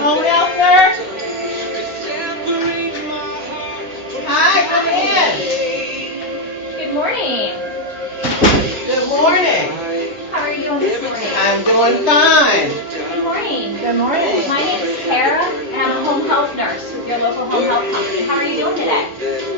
home health nurse? Hi, come in. Good morning. Good morning. How are you doing this morning? I'm doing fine. Good morning. Good morning. My name is Tara, and I'm a home health nurse with your local home health company. How are you doing today?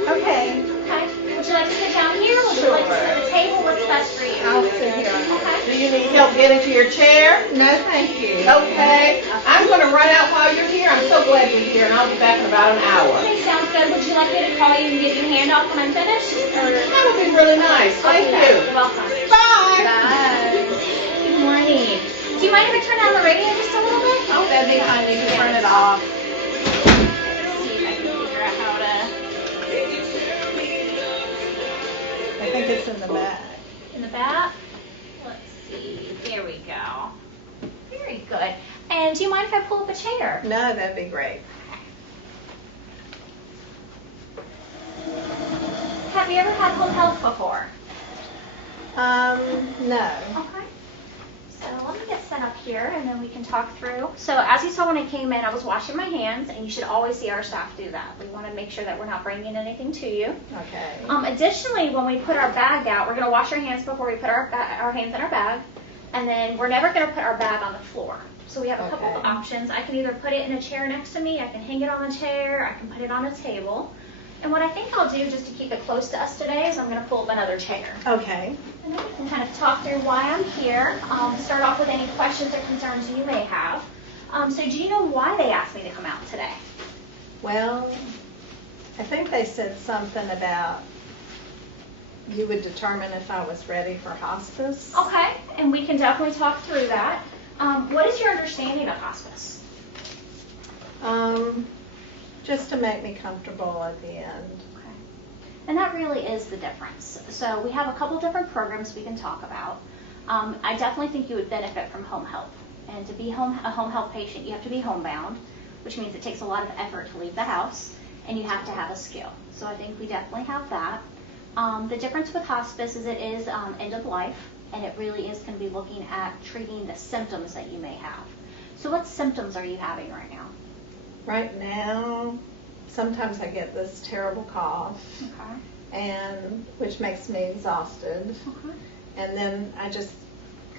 Okay. Okay. Would you like to sit down here? Would you like to sit at the table? What's best for you? I'll sit here. Okay. Do you need help getting to your chair? No, thank you. Okay. I'm going to run out while you're here. I'm so glad you're here, and I'll be back in about an hour. Okay, sounds good. Would you like me to call you and give you a handout when I'm finished? Or That would be really nice. Thank You're you. welcome. Bye. Bye. Good morning. Do you mind if I turn down the radio just a little bit? Oh, that'd be fine. You can turn it off. Let's see if I can figure out how to. I think it's in the back. In the back? Let's see. There we go. Very good. And do you mind if I pull up a chair? No, that'd be great. Have you ever had home health before? No. Okay. So let me get set up here and then we can talk through. So as you saw when I came in, I was washing my hands, and you should always see our staff do that. We want to make sure that we're not bringing anything to you. Okay. Additionally, when we put our bag out, we're going to wash our hands before we put our hands in our bag, and then we're never going to put our bag on the floor. So we have a couple of Okay. options. I can either put it in a chair next to me, I can hang it on a chair, I can put it on a table. And what I think I'll do, just to keep it close to us today, is I'm going to pull up another chair. Okay. And then we can kind of talk through why I'm here, start off with any questions or concerns you may have. So do you know why they asked me to come out today? Well, I think they said something about you would determine if I was ready for hospice. Okay, and we can definitely talk through that. What is your understanding of hospice? Just to make me comfortable at the end. Okay. And that really is the difference. So we have a couple different programs we can talk about. I definitely think you would benefit from home health. And to be a home health patient, you have to be homebound, which means it takes a lot of effort to leave the house, and you have to have a skill. So I think we definitely have that. The difference with hospice is it is end of life, and it really is going to be looking at treating the symptoms that you may have. So what symptoms are you having right now? Right now, sometimes I get this terrible cough, Okay. and which makes me exhausted. Okay. And then I just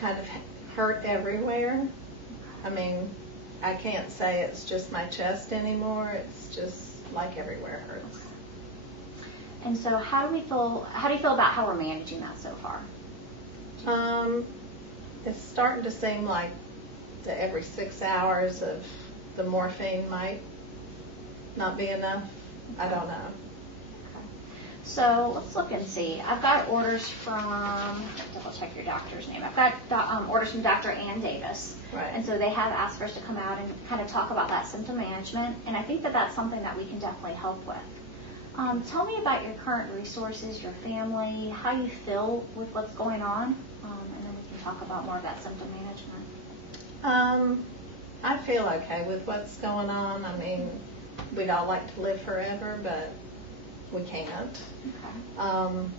kind of hurt everywhere. I mean, I can't say it's just my chest anymore. It's just like everywhere hurts. And so how do you feel about how we're managing that so far? It's starting to seem like that every 6 hours of the morphine might not be enough. I don't know. So let's look and see. I've got orders from, double check your doctor's name. I've got orders from Dr. Ann Davis. Right. And so they have asked for us to come out and kind of talk about that symptom management. And I think that that's something that we can definitely help with. Tell me about your current resources, your family, how you feel with what's going on, and then we can talk about more of that symptom management. I feel okay with what's going on. I mean, we'd all like to live forever, but we can't. Okay.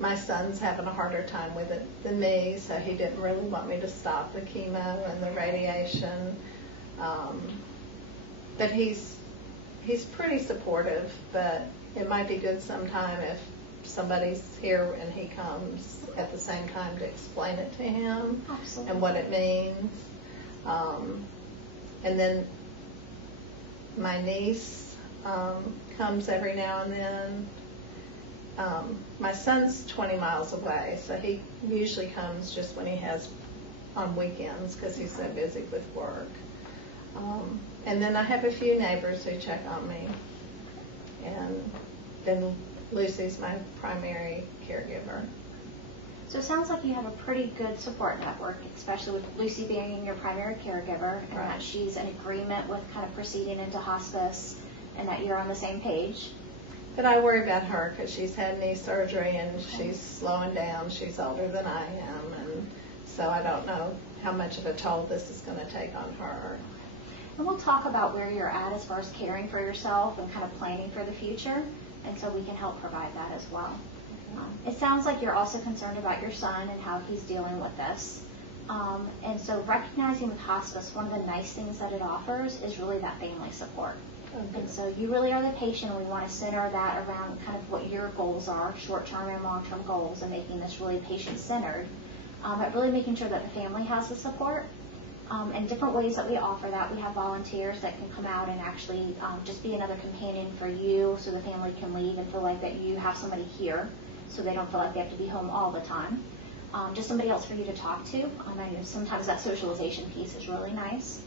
My son's having a harder time with it than me, so he didn't really want me to stop the chemo and the radiation. But he's pretty supportive, but it might be good sometime if somebody's here and he comes at the same time to explain it to him. Absolutely. And what it means. And then my niece comes every now and then. My son's 20 miles away, so he usually comes just when he has on weekends because he's so busy with work. And then I have a few neighbors who check on me. And then Lucy's my primary caregiver. So it sounds like you have a pretty good support network, especially with Lucy being your primary caregiver, and Right. that she's in agreement with kind of proceeding into hospice, and that you're on the same page. But I worry about her because she's had knee surgery and she's slowing down. She's older than I am, and so I don't know how much of a toll this is going to take on her. And we'll talk about where you're at as far as caring for yourself and kind of planning for the future, and so we can help provide that as well. It sounds like you're also concerned about your son and how he's dealing with this. And so recognizing with hospice, one of the nice things that it offers is really that family support. Okay. And so you really are the patient, and we want to center that around kind of what your goals are, short-term and long-term goals, and making this really patient-centered, but really making sure that the family has the support. And different ways that we offer that, we have volunteers that can come out and actually just be another companion for you, so the family can leave and feel like that you have somebody here, so they don't feel like they have to be home all the time. Just somebody else for you to talk to. I know sometimes that socialization piece is really nice.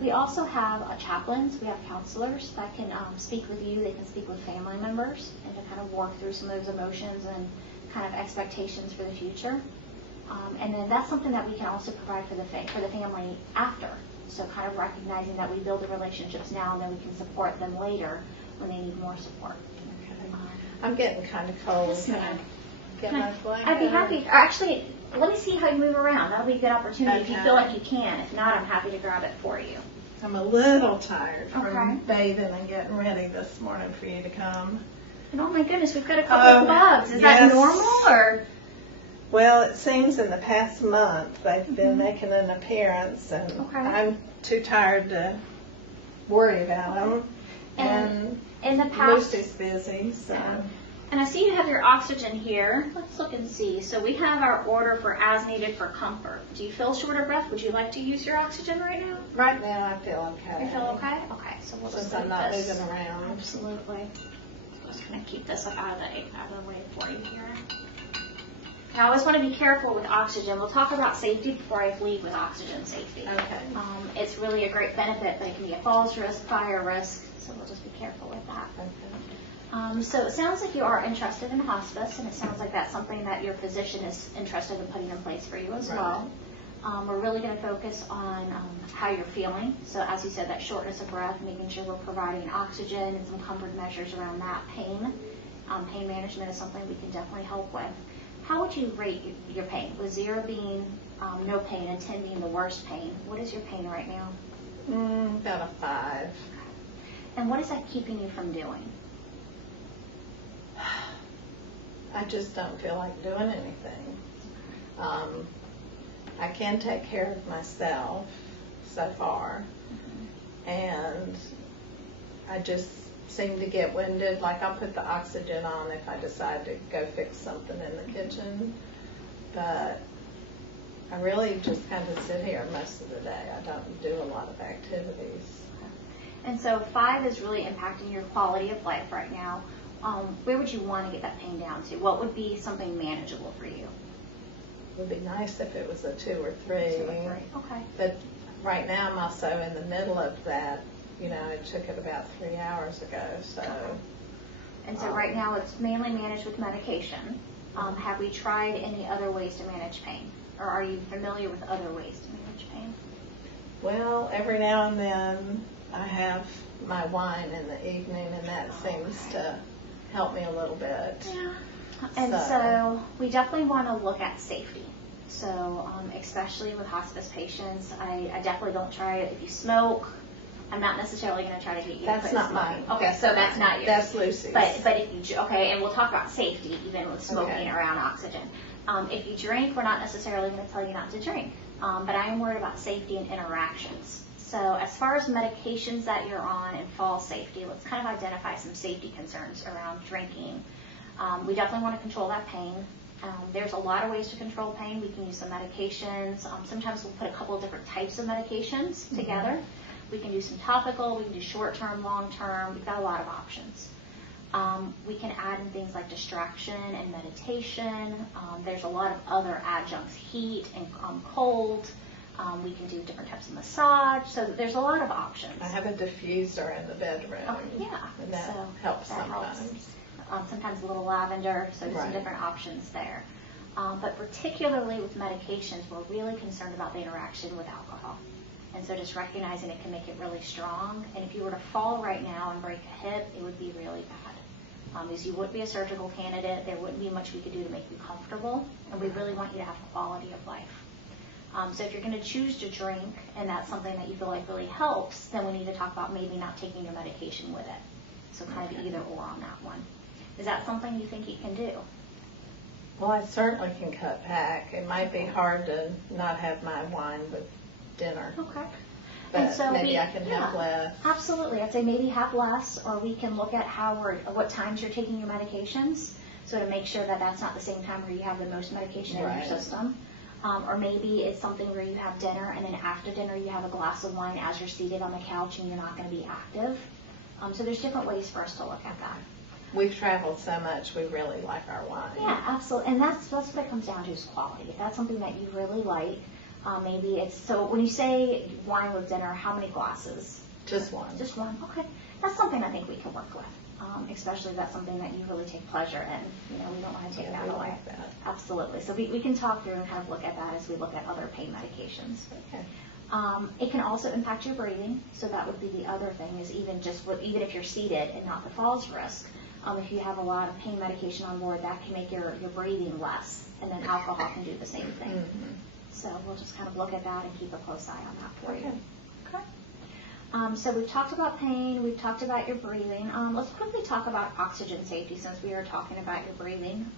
We also have chaplains, we have counselors that can speak with you, they can speak with family members, and to kind of work through some of those emotions and kind of expectations for the future. And then that's something that we can also provide for the family after. So kind of recognizing that we build the relationships now, and then we can support them later when they need more support. Okay. I'm getting kind of cold. Yes, Can I ma'am. get my blanket? I'd be happy. Or actually, let me see how you move around. That'll be a good opportunity if you Okay. feel like you can. If not, I'm happy to grab it for you. I'm a little tired from Okay. bathing and getting ready this morning for you to come. And oh my goodness, we've got a couple of bugs. Is that yes. normal or? Well, it seems in the past month they've been making an appearance, and Okay. I'm too tired to worry about them. And in the past, Lucy's busy, so. and I see you have your oxygen here. Let's look and see. So we have our order for as needed for comfort. Do you feel short of breath? Would you like to use your oxygen right now? Right now I feel okay. You feel okay? Okay, so we'll just Since I'm leave not this. moving around. Absolutely. Just gonna keep this out of the way for you here. Now, I always want to be careful with oxygen. We'll talk about safety before I leave with oxygen safety. Okay. It's really a great benefit, but it can be a falls risk, fire risk, so we'll just be careful with that. Okay. So it sounds like you are interested in hospice, and it sounds like that's something that your physician is interested in putting in place for you as Right. well. We're really going to focus on how you're feeling. So as you said, that shortness of breath, making sure we're providing oxygen and some comfort measures around that pain. Pain management is something we can definitely help with. How would you rate your pain? With 0 being no pain and 10 being the worst pain, what is your pain right now? About a 5. And what is that keeping you from doing? I just don't feel like doing anything. I can take care of myself so far, and I just seem to get winded. Like I'll put the oxygen on if I decide to go fix something in the kitchen, but I really just kind of sit here most of the day. I don't do a lot of activities. And so 5 is really impacting your quality of life right now. Where would you want to get that pain down to? What would be something manageable for you? It would be nice if it was a 2 or 3. 2 or 3. Okay. But right now I'm also in the middle of that. You know, it took it about 3 hours ago, so. And so right now it's mainly managed with medication. Have we tried any other ways to manage pain? Or are you familiar with other ways to manage pain? Well, every now and then I have my wine in the evening, and that seems to help me a little bit. Yeah. And so we definitely want to look at safety. So especially with hospice patients, I definitely don't try it. If you smoke, I'm not necessarily going to try to get you to That's quit not smoking. mine. Okay, so that's not yours. That's Lucy's. But if you, okay, and we'll talk about safety even with smoking Okay. around oxygen. If you drink, we're not necessarily going to tell you not to drink. But I am worried about safety and interactions. So as far as medications that you're on and fall safety, let's kind of identify some safety concerns around drinking. We definitely want to control that pain. There's a lot of ways to control pain. We can use some medications. Sometimes we'll put a couple of different types of medications together. We can do some topical, we can do short-term, long-term. We've got a lot of options. We can add in things like distraction and meditation. There's a lot of other adjuncts, heat and cold. We can do different types of massage. So there's a lot of options. I have a diffuser in the bedroom. Oh, yeah. And that So helps that sometimes. helps. Sometimes a little lavender, so there's some Right. different options there. But particularly with medications, we're really concerned about the interaction with alcohol. And so just recognizing it can make it really strong. And if you were to fall right now and break a hip, it would be really bad. Because you would be a surgical candidate, there wouldn't be much we could do to make you comfortable, and we really want you to have quality of life. So if you're going to choose to drink, and that's something that you feel like really helps, then we need to talk about maybe not taking your medication with it. So kind of either or on that one. Is that something you think you can do? Well, I certainly can cut back. It might be hard to not have my wine with dinner, Okay. but maybe I can have less. Absolutely. I'd say maybe have less, or we can look at what times you're taking your medications, so to make sure that that's not the same time where you have the most medication in your Right. system. Or maybe it's something where you have dinner, and then after dinner you have a glass of wine as you're seated on the couch and you're not going to be active. So there's different ways for us to look at that. We've traveled so much, we really like our wine. Yeah, absolutely. And that's what it comes down to, is quality. If that's something that you really like, maybe it's, so when you say wine with dinner, how many glasses? Just one. Just one? Okay. That's something I think we can work with, especially if that's something that you really take pleasure in. We don't want to take that we away. like that. Absolutely. So we can talk through and kind of look at that as we look at other pain medications. Okay. It can also impact your breathing, so that would be the other thing, is even if you're seated and not the falls risk, if you have a lot of pain medication on board, that can make your breathing less, and then alcohol can do the same thing. Mm-hmm. So we'll just kind of look at that and keep a close eye on that for you. Okay. Okay. So we've talked about pain, we've talked about your breathing. Let's quickly talk about oxygen safety, since we are talking about your breathing.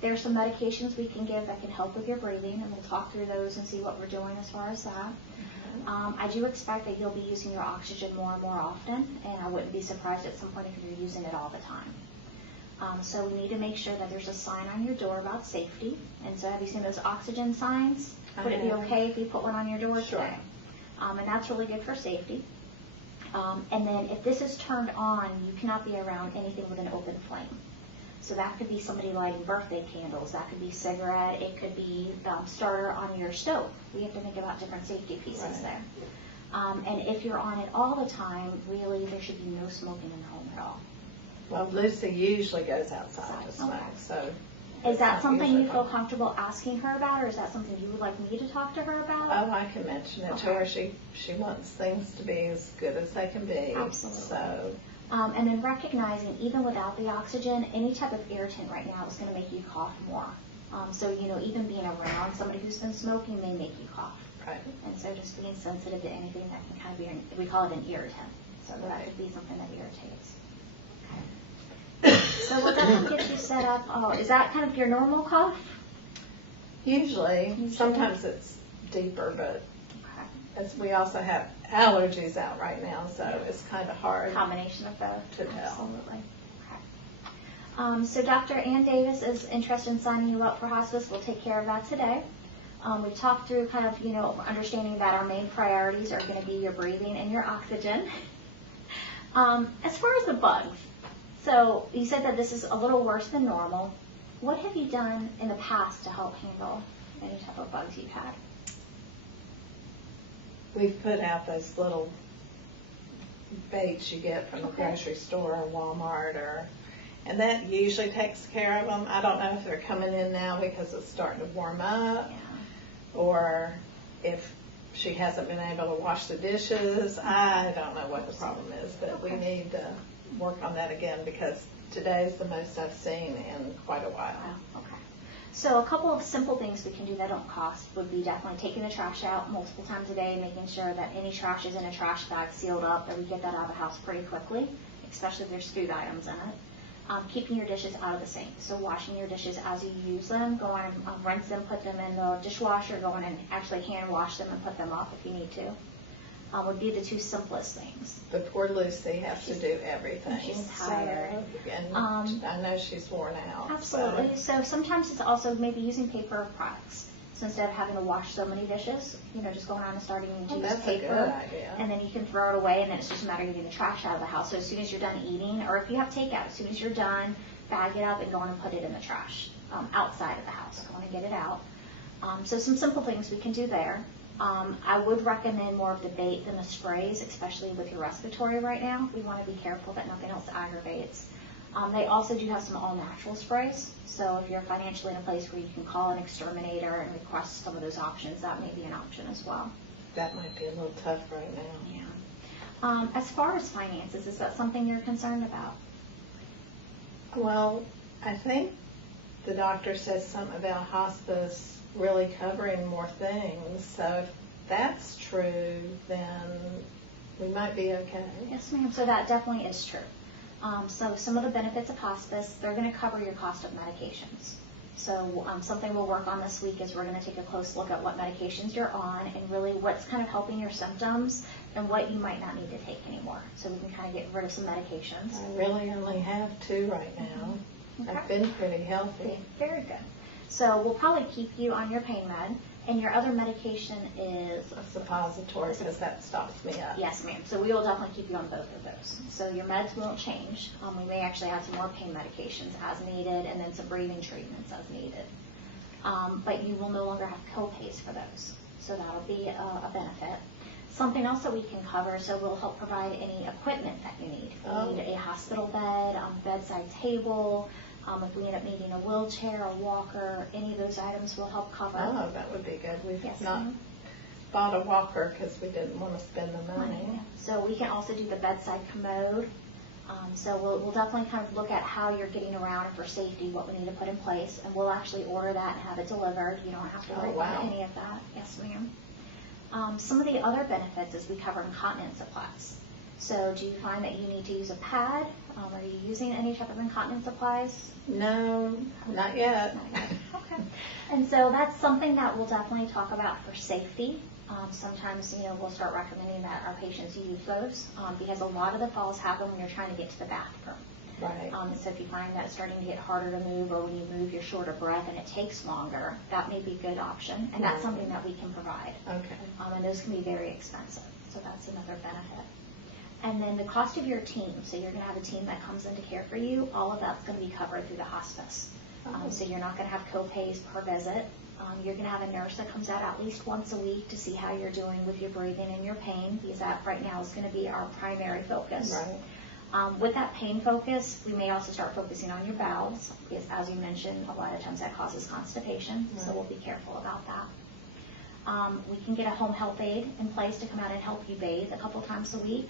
There's some medications we can give that can help with your breathing, and we'll talk through those and see what we're doing as far as that. I do expect that you'll be using your oxygen more and more often, and I wouldn't be surprised at some point if you're using it all the time. So we need to make sure that there's a sign on your door about safety. And so have you seen those oxygen signs? Would it be okay if you put one on your door Sure. today? And that's really good for safety. And then if this is turned on, you cannot be around anything with an open flame. So that could be somebody lighting birthday candles, that could be cigarette, it could be starter on your stove. We have to think about different safety pieces Right. there. And if you're on it all the time, really there should be no smoking in the home at all. Well, Lucy usually goes outside to Okay. smoke, so. Is that it's something not you usually feel fun. comfortable asking her about, or is that something you would like me to talk to her about? Oh, I can mention it to Okay. her. She wants things to be as good as they can be. Absolutely. So, And then recognizing, even without the oxygen, any type of irritant right now is going to make you cough more. So, even being around somebody who's been smoking may make you cough. right. And so just being sensitive to anything that can kind of be, we call it an irritant. So that Right. could be something that irritates. So we'll definitely get you set up. Oh, is that kind of your normal cough? Usually, sometimes it's deeper, but Okay. as we also have allergies out right now, so it's kind of hard. Combination of both. To tell. Absolutely. Okay. So Dr. Ann Davis is interested in signing you up for hospice. We'll take care of that today. We've talked through kind of, understanding that our main priorities are going to be your breathing and your oxygen. As far as the bugs, so you said that this is a little worse than normal. What have you done in the past to help handle any type of bugs you've had? We've put out those little baits you get from the Okay. grocery store or Walmart, and that usually takes care of them. I don't know if they're coming in now because it's starting to warm up, Yeah. or if she hasn't been able to wash the dishes. I don't know what the problem is, but we need to work on that again, because today's the most I've seen in quite a while. Wow, okay. So a couple of simple things we can do that don't cost would be definitely taking the trash out multiple times a day, making sure that any trash is in a trash bag sealed up, that we get that out of the house pretty quickly, especially if there's food items in it. Keeping your dishes out of the sink. So washing your dishes as you use them, go on and rinse them, put them in the dishwasher, go on and actually hand wash them and put them up if you need to. Would be the two simplest things. But poor Lucy has to do everything. She's tired. And I know she's worn out. Absolutely. So sometimes it's also maybe using paper products. So instead of having to wash so many dishes, just going on and starting to use That's a paper. good idea. And then you can throw it away, and then it's just a matter of getting the trash out of the house. So as soon as you're done eating, or if you have takeout, as soon as you're done, bag it up and go on and put it in the trash outside of the house. Go on and get it out. So some simple things we can do there. I would recommend more of the bait than the sprays, especially with your respiratory right now. We want to be careful that nothing else aggravates. They also do have some all-natural sprays, so if you're financially in a place where you can call an exterminator and request some of those options, that may be an option as well. That might be a little tough right now. Yeah. As far as finances, is that something you're concerned about? Well, I think the doctor says something about hospice really covering more things, so if that's true, then we might be okay. Yes, ma'am. So that definitely is true. So some of the benefits of hospice, they're going to cover your cost of medications. So something we'll work on this week is we're going to take a close look at what medications you're on and really what's kind of helping your symptoms and what you might not need to take anymore. So we can kind of get rid of some medications. I really only have 2 right now. Okay. I've been pretty healthy. Very good. So we'll probably keep you on your pain med, and your other medication is A suppository, because that stops me up. yes, ma'am. So we will definitely keep you on both of those. So your meds won't change. We may actually add some more pain medications as needed, and then some breathing treatments as needed. But you will no longer have co-pays for those. So that'll be a benefit. Something else that we can cover, so we'll help provide any equipment that you need. If you need a hospital bed, bedside table, if we end up needing a wheelchair, a walker, any of those items we'll help cover. Oh, that would be good. We've Yes, not ma'am. bought a walker because we didn't want to spend the money. So we can also do the bedside commode. So we'll definitely kind of look at how you're getting around and for safety, what we need to put in place, and we'll actually order that and have it delivered. You don't have to worry about any of that. Yes, ma'am. Some of the other benefits is we cover incontinence supplies. So do you find that you need to use a pad? Are you using any type of incontinence supplies? No, not yet. Okay. And so that's something that we'll definitely talk about for safety. Sometimes, we'll start recommending that our patients use those because a lot of the falls happen when you're trying to get to the bathroom. Right. So if you find that it's starting to get harder to move, or when you move you're short of breath and it takes longer, that may be a good option, and that's something that we can provide. Okay. And those can be very expensive, so that's another benefit. And then the cost of your team, so you're going to have a team that comes in to care for you, all of that's going to be covered through the hospice. So you're not going to have co-pays per visit. You're going to have a nurse that comes out at least once a week to see how you're doing with your breathing and your pain, because that right now is going to be our primary focus. Right. With that pain focus, we may also start focusing on your bowels, because as you mentioned, a lot of times that causes constipation, so we'll be careful about that. We can get a home health aide in place to come out and help you bathe a couple times a week,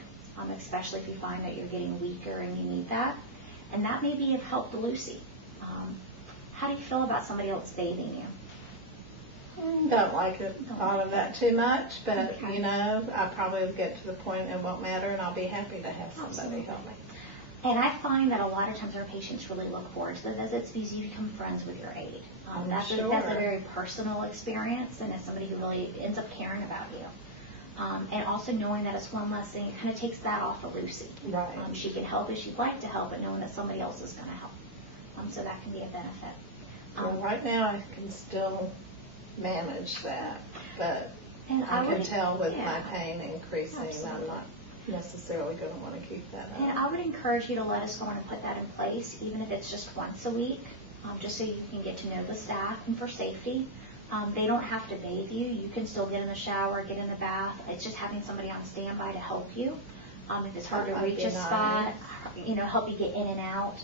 especially if you find that you're getting weaker and you need that. And that may be of help to Lucy. How do you feel about somebody else bathing you? Don't like the thought of that too much, but Okay. I probably will get to the point it won't matter, and I'll be happy to have somebody help me. And I find that a lot of times our patients really look forward to the visits because you become friends with your aide. That's a very personal experience, and it's somebody who really ends up caring about you. And also knowing that it's one less thing, it kind of takes that off of Lucy. Right. She can help if she'd like to help, but knowing that somebody else is going to help. So that can be a benefit. Well, right now I can still manage that, but And I can would- tell with yeah. my pain increasing, Absolutely. I'm not necessarily going to want to keep that And up. I would encourage you to let us go on and put that in place, even if it's just once a week, just so you can get to know the staff and for safety. They don't have to bathe you. You can still get in the shower, get in the bath. It's just having somebody on standby to help you. If it's hard to That might reach be a spot, nice. help you get in and out.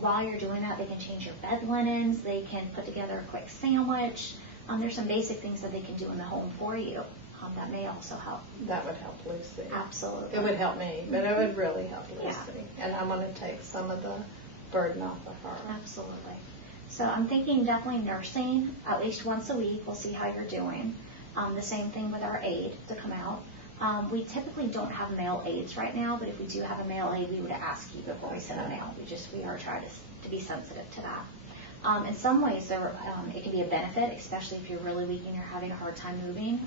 While you're doing that, they can change your bed linens. They can put together a quick sandwich. There's some basic things that they can do in the home for you that may also help. That would help Lucy. Absolutely. It would help me, but it would really help Lucy. Yeah. And I want to take some of the burden off of her. Absolutely. So I'm thinking definitely nursing at least once a week. We'll see how you're doing. The same thing with our aide to come out. We typically don't have male aides right now, but if we do have a male aide, we would ask you before we send them out. We are trying to be sensitive to that. In some ways, it can be a benefit, especially if you're really weak and you're having a hard time moving,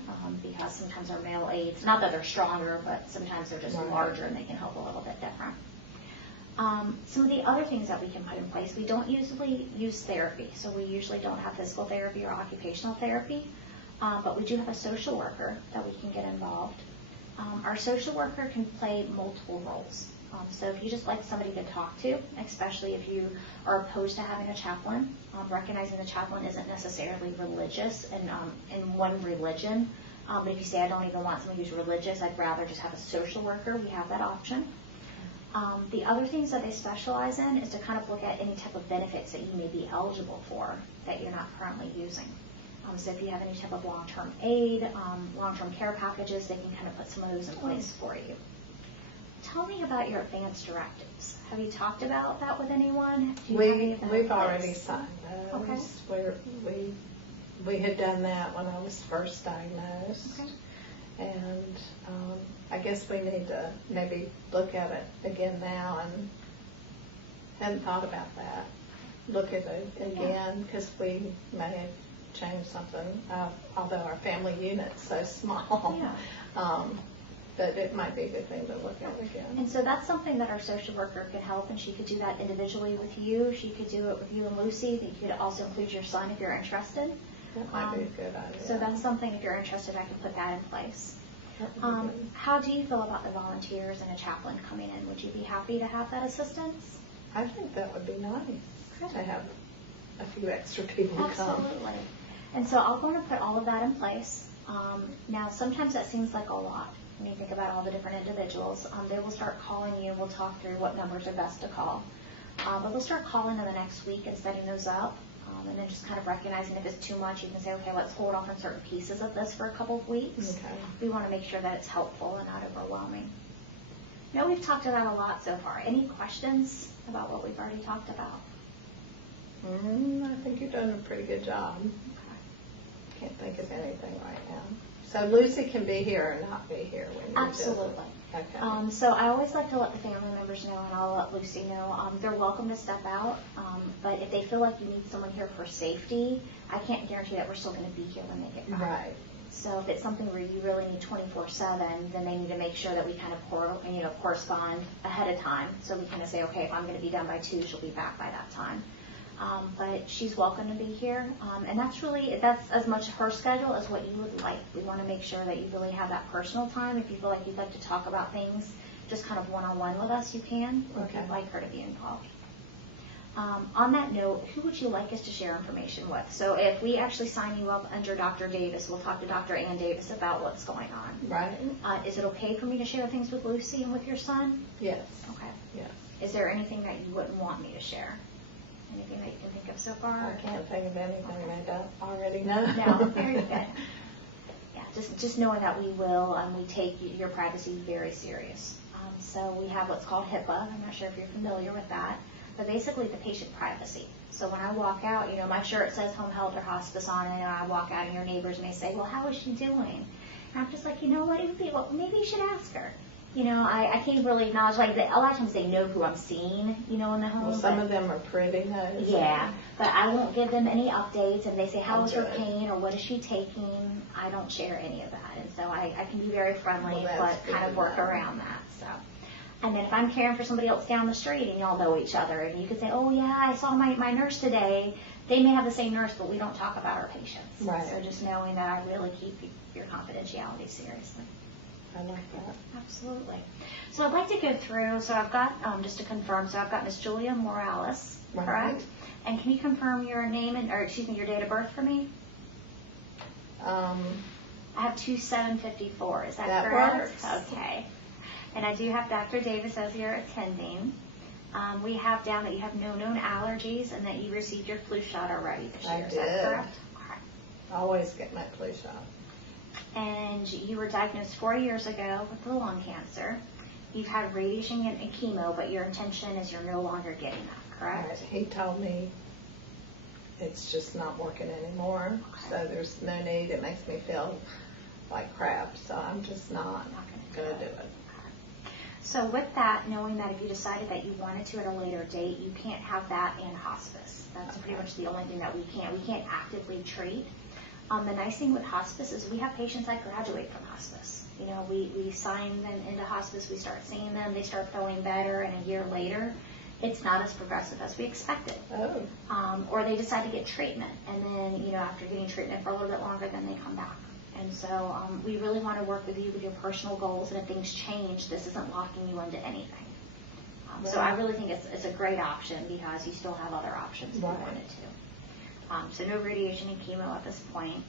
because sometimes our male aides, not that they're stronger, but sometimes they're just larger and they can help a little bit different. Some of the other things that we can put in place, we don't usually use therapy, so we usually don't have physical therapy or occupational therapy, but we do have a social worker that we can get involved. Our social worker can play multiple roles. So if you just like somebody to talk to, especially if you are opposed to having a chaplain, recognizing the chaplain isn't necessarily religious and in one religion, but if you say I don't even want someone who's religious, I'd rather just have a social worker, we have that option. The other things that they specialize in is to kind of look at any type of benefits that you may be eligible for that you're not currently using. So if you have any type of long-term aid, long-term care packages, they can kind of put some of those in place for you. Tell me about your advance directives. Have you talked about that with anyone? Do you have any of that in We've place? already signed those. Okay. We had done that when I was first diagnosed. Okay. And I guess we need to maybe look at it again now, and hadn't thought about that. look at it again, because we may have changed something, although our family unit's so small. Yeah. But it might be a good thing to look at again. And so that's something that our social worker could help, and she could do that individually with you. She could do it with you and Lucy. You could also include your son if you're interested. That might be a good idea. So that's something, if you're interested, I can put that in place. That would be good. How do you feel about the volunteers and a chaplain coming in? Would you be happy to have that assistance? I think that would be nice to have a few extra people come. Absolutely. And so I'm going to put all of that in place. Now, sometimes that seems like a lot when you think about all the different individuals. They will start calling you. We'll talk through what numbers are best to call. But we'll start calling in the next week and setting those up. And then just kind of recognizing if it's too much, you can say, okay, let's hold off on certain pieces of this for a couple of weeks. Okay. We want to make sure that it's helpful and not overwhelming. Now, we've talked about a lot so far. Any questions about what we've already talked about? I think you've done a pretty good job. Can't think of anything right now. So Lucy can be here or not be here when you Absolutely. visit. Okay. So I always like to let the family members know, and I'll let Lucy know. They're welcome to step out, but if they feel like you need someone here for safety, I can't guarantee that we're still going to be here when they get back. Right. So if it's something where you really need 24/7, then they need to make sure that we kind of correspond ahead of time. So we kind of say, okay, if I'm going to be done by 2, she'll be back by that time. But she's welcome to be here, and that's as much her schedule as what you would like. We want to make sure that you really have that personal time. If you feel like you'd like to talk about things just kind of one-on-one with us, you can, or if you'd like her to be involved. On that note, who would you like us to share information with? So if we actually sign you up under Dr. Davis, we'll talk to Dr. Ann Davis about what's going on. Right. Is it okay for me to share things with Lucy and with your son? Yes. Okay. Yes. Is there anything that you wouldn't want me to share? Anything that you can think of so far? I can't think of anything I don't already know. No, very good. Yeah, just knowing that we will, we take your privacy very serious. So we have what's called HIPAA. I'm not sure if you're familiar with that, but basically the patient privacy. So when I walk out, my shirt says home health or hospice on it, and I walk out and your neighbors may say, well, how is she doing? And I'm just like, you know what, maybe you should ask her. I can't really acknowledge, a lot of times they know who I'm seeing, in the home. Well, some of them are pretty nice. Yeah, but I won't give them any updates, and they say, how is her Good. pain, or what is she taking? I don't share any of that, and so I can be very friendly, Well, that's but kind good of work to know. around that, so. And then if I'm caring for somebody else down the street, and y'all know each other, and you can say, oh yeah, I saw my nurse today, they may have the same nurse, but we don't talk about our patients. Right. So just knowing that I really keep your confidentiality seriously. I like that. Absolutely. So I'd like to go through, so I've got, just to confirm, so I've got Miss Julia Morales, Right. correct? And can you confirm your name your date of birth for me? I have 2754, is that That correct? works. Okay. And I do have Dr. Davis as your attending. We have down that you have no known allergies and that you received your flu shot already this I year, is did. that correct? Okay. Always get my flu shot. And you were diagnosed 4 years ago with the lung cancer. You've had radiation and chemo, but your intention is you're no longer getting that, correct? Right. He told me it's just not working anymore, Okay. so there's no need. It makes me feel like crap, so I'm just not going to do it. So with that, knowing that if you decided that you wanted to at a later date, you can't have that in hospice. That's pretty Okay. much the only thing that we can't. We can't actively treat. The nice thing with hospice is we have patients that graduate from hospice. We sign them into hospice, we start seeing them, they start feeling better, and a year later, it's not as progressive as we expected. Oh. Or they decide to get treatment, and then, after getting treatment for a little bit longer, then they come back. And so we really want to work with you with your personal goals, and if things change, this isn't locking you into anything. So I really think it's a great option because you still have other options if you Right. wanted to. So no radiation and chemo at this point.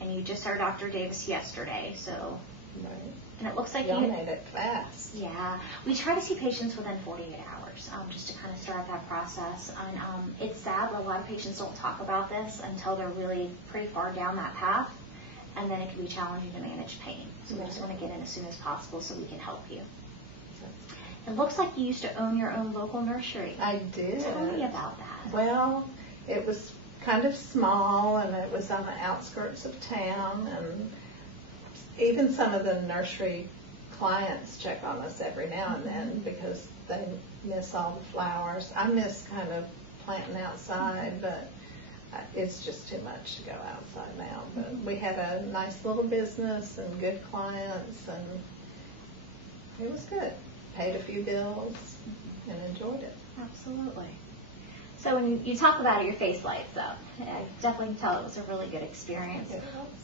And you just saw Dr. Davis yesterday, so, Right. and it looks like Y'all you, made it fast. yeah, we try to see patients within 48 hours, just to kind of start that process. And it's sad, but a lot of patients don't talk about this until they're really pretty far down that path, and then it can be challenging to manage pain. So we just Right. want to get in as soon as possible so we can help you. It looks like you used to own your own local nursery. I did. Tell me about that. Well, it was kind of small, and it was on the outskirts of town, and even some of the nursery clients check on us every now and then because they miss all the flowers. I miss kind of planting outside, but it's just too much to go outside now. But we had a nice little business and good clients, and it was good. Paid a few bills and enjoyed it. Absolutely. So when you talk about it, your face lights up. I definitely can tell it was a really good experience.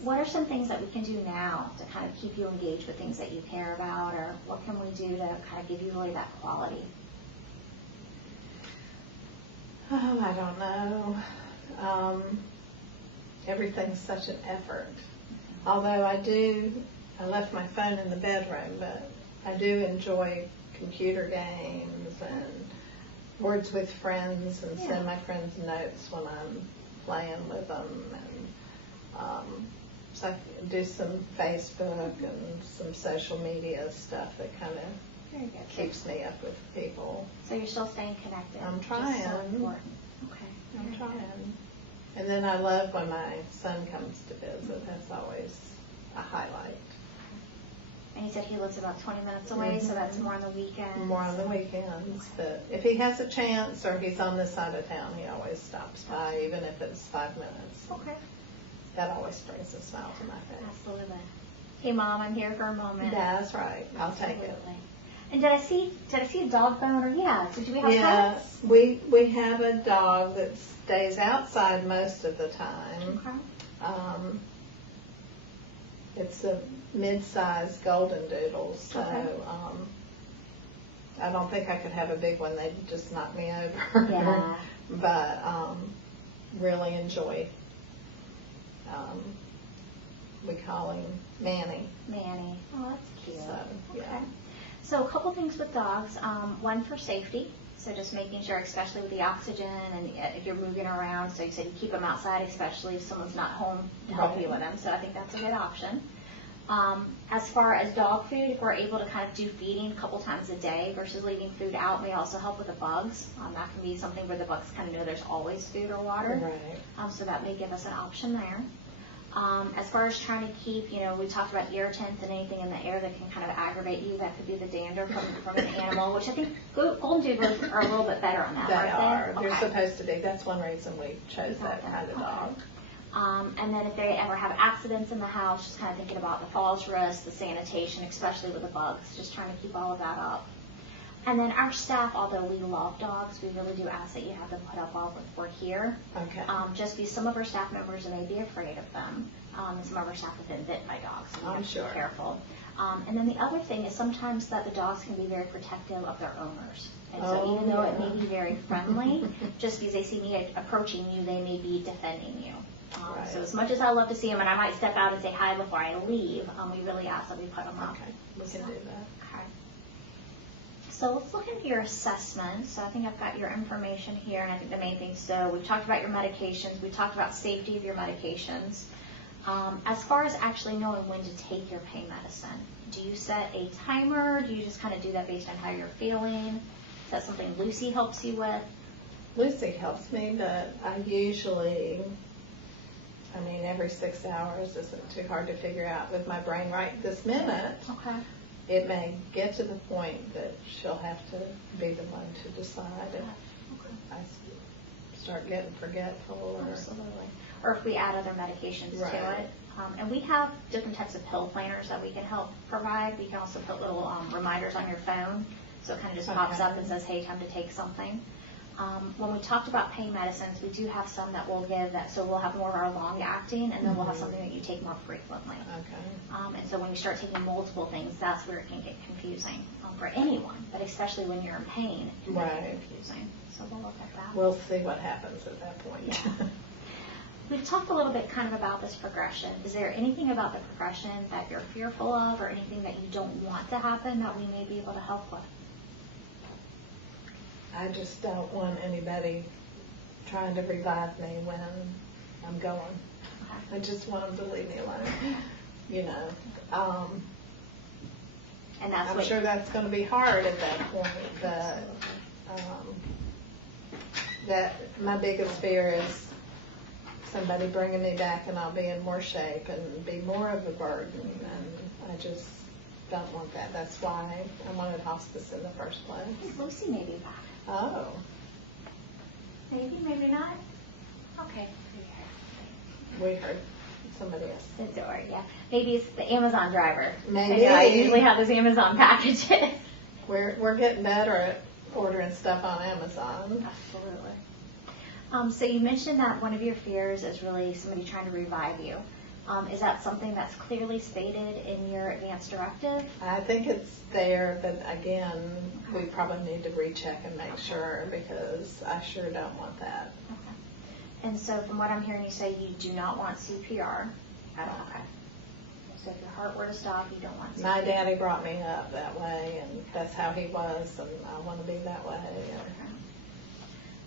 What are some things that we can do now to kind of keep you engaged with things that you care about, or what can we do to kind of give you really that quality? Oh, I don't know. Everything's such an effort. Although I left my phone in the bedroom, but I do enjoy computer games and words with friends, and send my friends notes when I'm playing with them, and so I do some Facebook and some social media stuff that kind of keeps me up with people. So you're still staying connected. I'm trying. Which is so important. Okay. I'm trying. And then I love when my son comes to visit. That's always a highlight. And he said he lives about 20 minutes away, so that's more on the weekends. More on the weekends, but if he has a chance or he's on this side of town, he always stops by, even if it's 5 minutes. Okay. That always brings a smile to my face. Absolutely. Hey, Mom, I'm here for a moment. That's right. I'll take it. Absolutely. And did I see a dog bone? Or did we have Yes, pets? we have a dog that stays outside most of the time. Okay. It's a mid-sized golden doodle, so Okay. I don't think I could have a big one. They'd just knock me over. Yeah. But really enjoy. We call him Manny. Manny. Oh, that's cute. So, yeah. Okay. So a couple things with dogs. One for safety. So just making sure, especially with the oxygen and if you're moving around. So you said you keep them outside, especially if someone's not home to help you with them. So I think that's a good option. As far as dog food, if we're able to kind of do feeding a couple times a day versus leaving food out, may also help with the bugs. That can be something where the bugs kind of know there's always food or water. Right. So that may give us an option there. As far as trying to keep, we talked about irritants and anything in the air that can kind of aggravate you. That could be the dander from an animal, which I think golden doodlers are a little bit better on that, They aren't are. they? They're supposed to be. That's one reason we chose that kind of dog. And then if they ever have accidents in the house, just kind of thinking about the falls risk, the sanitation, especially with the bugs, just trying to keep all of that up. And then our staff, although we love dogs, we really do ask that you have them put up while we're here. Okay. Just because some of our staff members may be afraid of them. And some of our staff have been bit by dogs, so we have to be careful. And then the other thing is sometimes that the dogs can be very protective of their owners. And so even though it may be very friendly, just because they see me approaching you, they may be defending you. Right. So as much as I love to see them, and I might step out and say hi before I leave, we really ask that we put them up. Okay. We can do that. Okay. So let's look into your assessment. So I think I've got your information here, and I think the main thing, so we've talked about your medications, we talked about safety of your medications. As far as actually knowing when to take your pain medicine, do you set a timer? Do you just kind of do that based on how you're feeling? Is that something Lucy helps you with? Lucy helps me, but I usually, every 6 hours isn't too hard to figure out with my brain right this minute. Okay. It may get to the point that she'll have to be the one to decide if I start getting forgetful. Absolutely. Or if we add other medications Right. to it. And we have different types of pill planners that we can help provide. We can also put little reminders on your phone. So it kind of just pops up and says, hey, time to take something. When we talked about pain medicines, we do have some that we'll give that, so we'll have more of our long-acting, and then we'll have something that you take more frequently. Okay. And so when you start taking multiple things, that's where it can get confusing for anyone, but especially when you're in pain, it can get confusing. So we'll look at that. We'll see what happens at that point. Yeah. We've talked a little bit kind of about this progression. Is there anything about the progression that you're fearful of, or anything that you don't want to happen that we may be able to help with? I just don't want anybody trying to revive me when I'm going. Okay. I just want them to leave me alone. And that's I'm what sure that's going to be hard at that point, but that my biggest fear is somebody bringing me back and I'll be in more shape and be more of a burden, and I just don't want that. That's why I wanted hospice in the first place. Lucy may be back. Oh. Maybe, maybe not. Okay. We heard somebody else. The door, yeah. Maybe it's the Amazon driver. Maybe. I usually have those Amazon packages. We're getting better at ordering stuff on Amazon. Absolutely. So you mentioned that one of your fears is really somebody trying to revive you. Is that something that's clearly stated in your advance directive? I think it's there, but again, we probably need to recheck and make sure, because I sure don't want that. Okay. And so from what I'm hearing you say, you do not want CPR at all. Okay. So if your heart were to stop, you don't want CPR. My daddy brought me up that way, and that's how he was, and I want to be that way. Okay.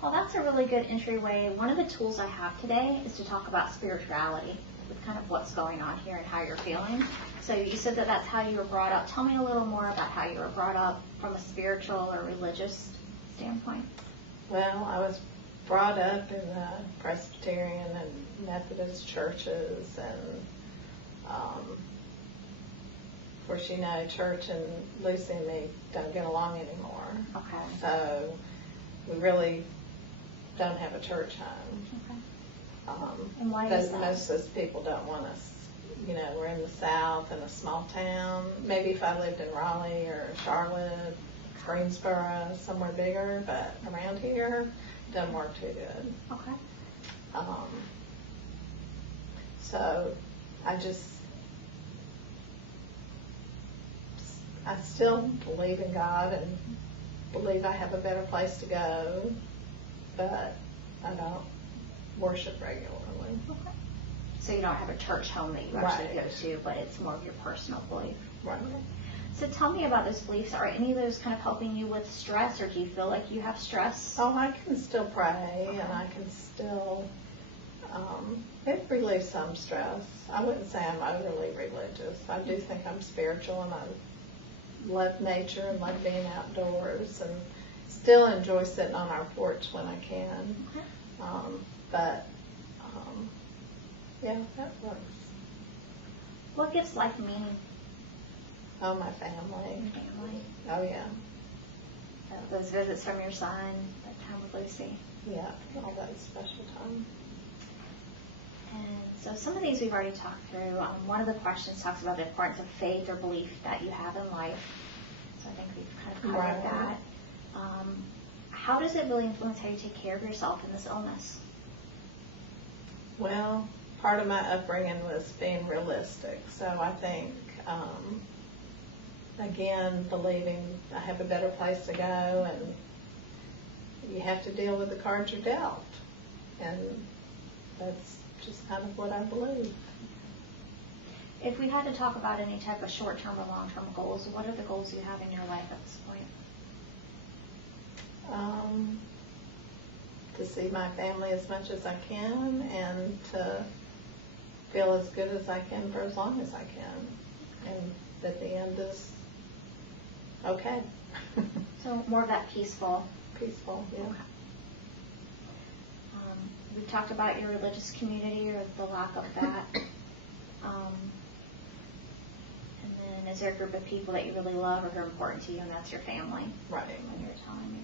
Well, that's a really good entryway. One of the tools I have today is to talk about spirituality, with kind of what's going on here and how you're feeling. So you said that that's how you were brought up. Tell me a little more about how you were brought up from a spiritual or religious standpoint. Well, I was brought up in the Presbyterian and Methodist churches, and of course, you know, church and Lucy and me don't get along anymore. Okay. So we really don't have a church home. Okay. And why Because is that? most of those people don't want us. You know, we're in the South in a small town. Maybe if I lived in Raleigh or Charlotte, Greensboro, somewhere bigger, but around here, it doesn't work too good. Okay. So I still believe in God and believe I have a better place to go, but I don't worship regularly. Okay. So you don't have a church home that you actually Right. go to, but it's more of your personal belief. Right. So tell me about those beliefs. Are any of those kind of helping you with stress, or do you feel like you have stress? Oh, I can still pray, and I can still, it relieves some stress. I wouldn't say I'm overly religious. I do think I'm spiritual, and I love nature and love being outdoors, and still enjoy sitting on our porch when I can. Okay. But, yeah, that works. What gives life meaning? Oh, my family. Family. Oh, yeah. Those visits from your son, that time with Lucy. Yeah, all that special time. And so some of these we've already talked through. One of the questions talks about the importance of faith or belief that you have in life. So I think we've kind of covered Right. that. How does it really influence how you take care of yourself in this illness? Well, part of my upbringing was being realistic. So I think, again, believing I have a better place to go, and you have to deal with the cards you're dealt. And that's just kind of what I believe. If we had to talk about any type of short-term or long-term goals, what are the goals you have in your life at this point? To see my family as much as I can, and to feel as good as I can for as long as I can. And that the end is okay. So more of that peaceful. Peaceful, yeah. Okay. We've talked about your religious community or the lack of that. And then is there a group of people that you really love or who are important to you, and that's your family? Right. When you're telling me.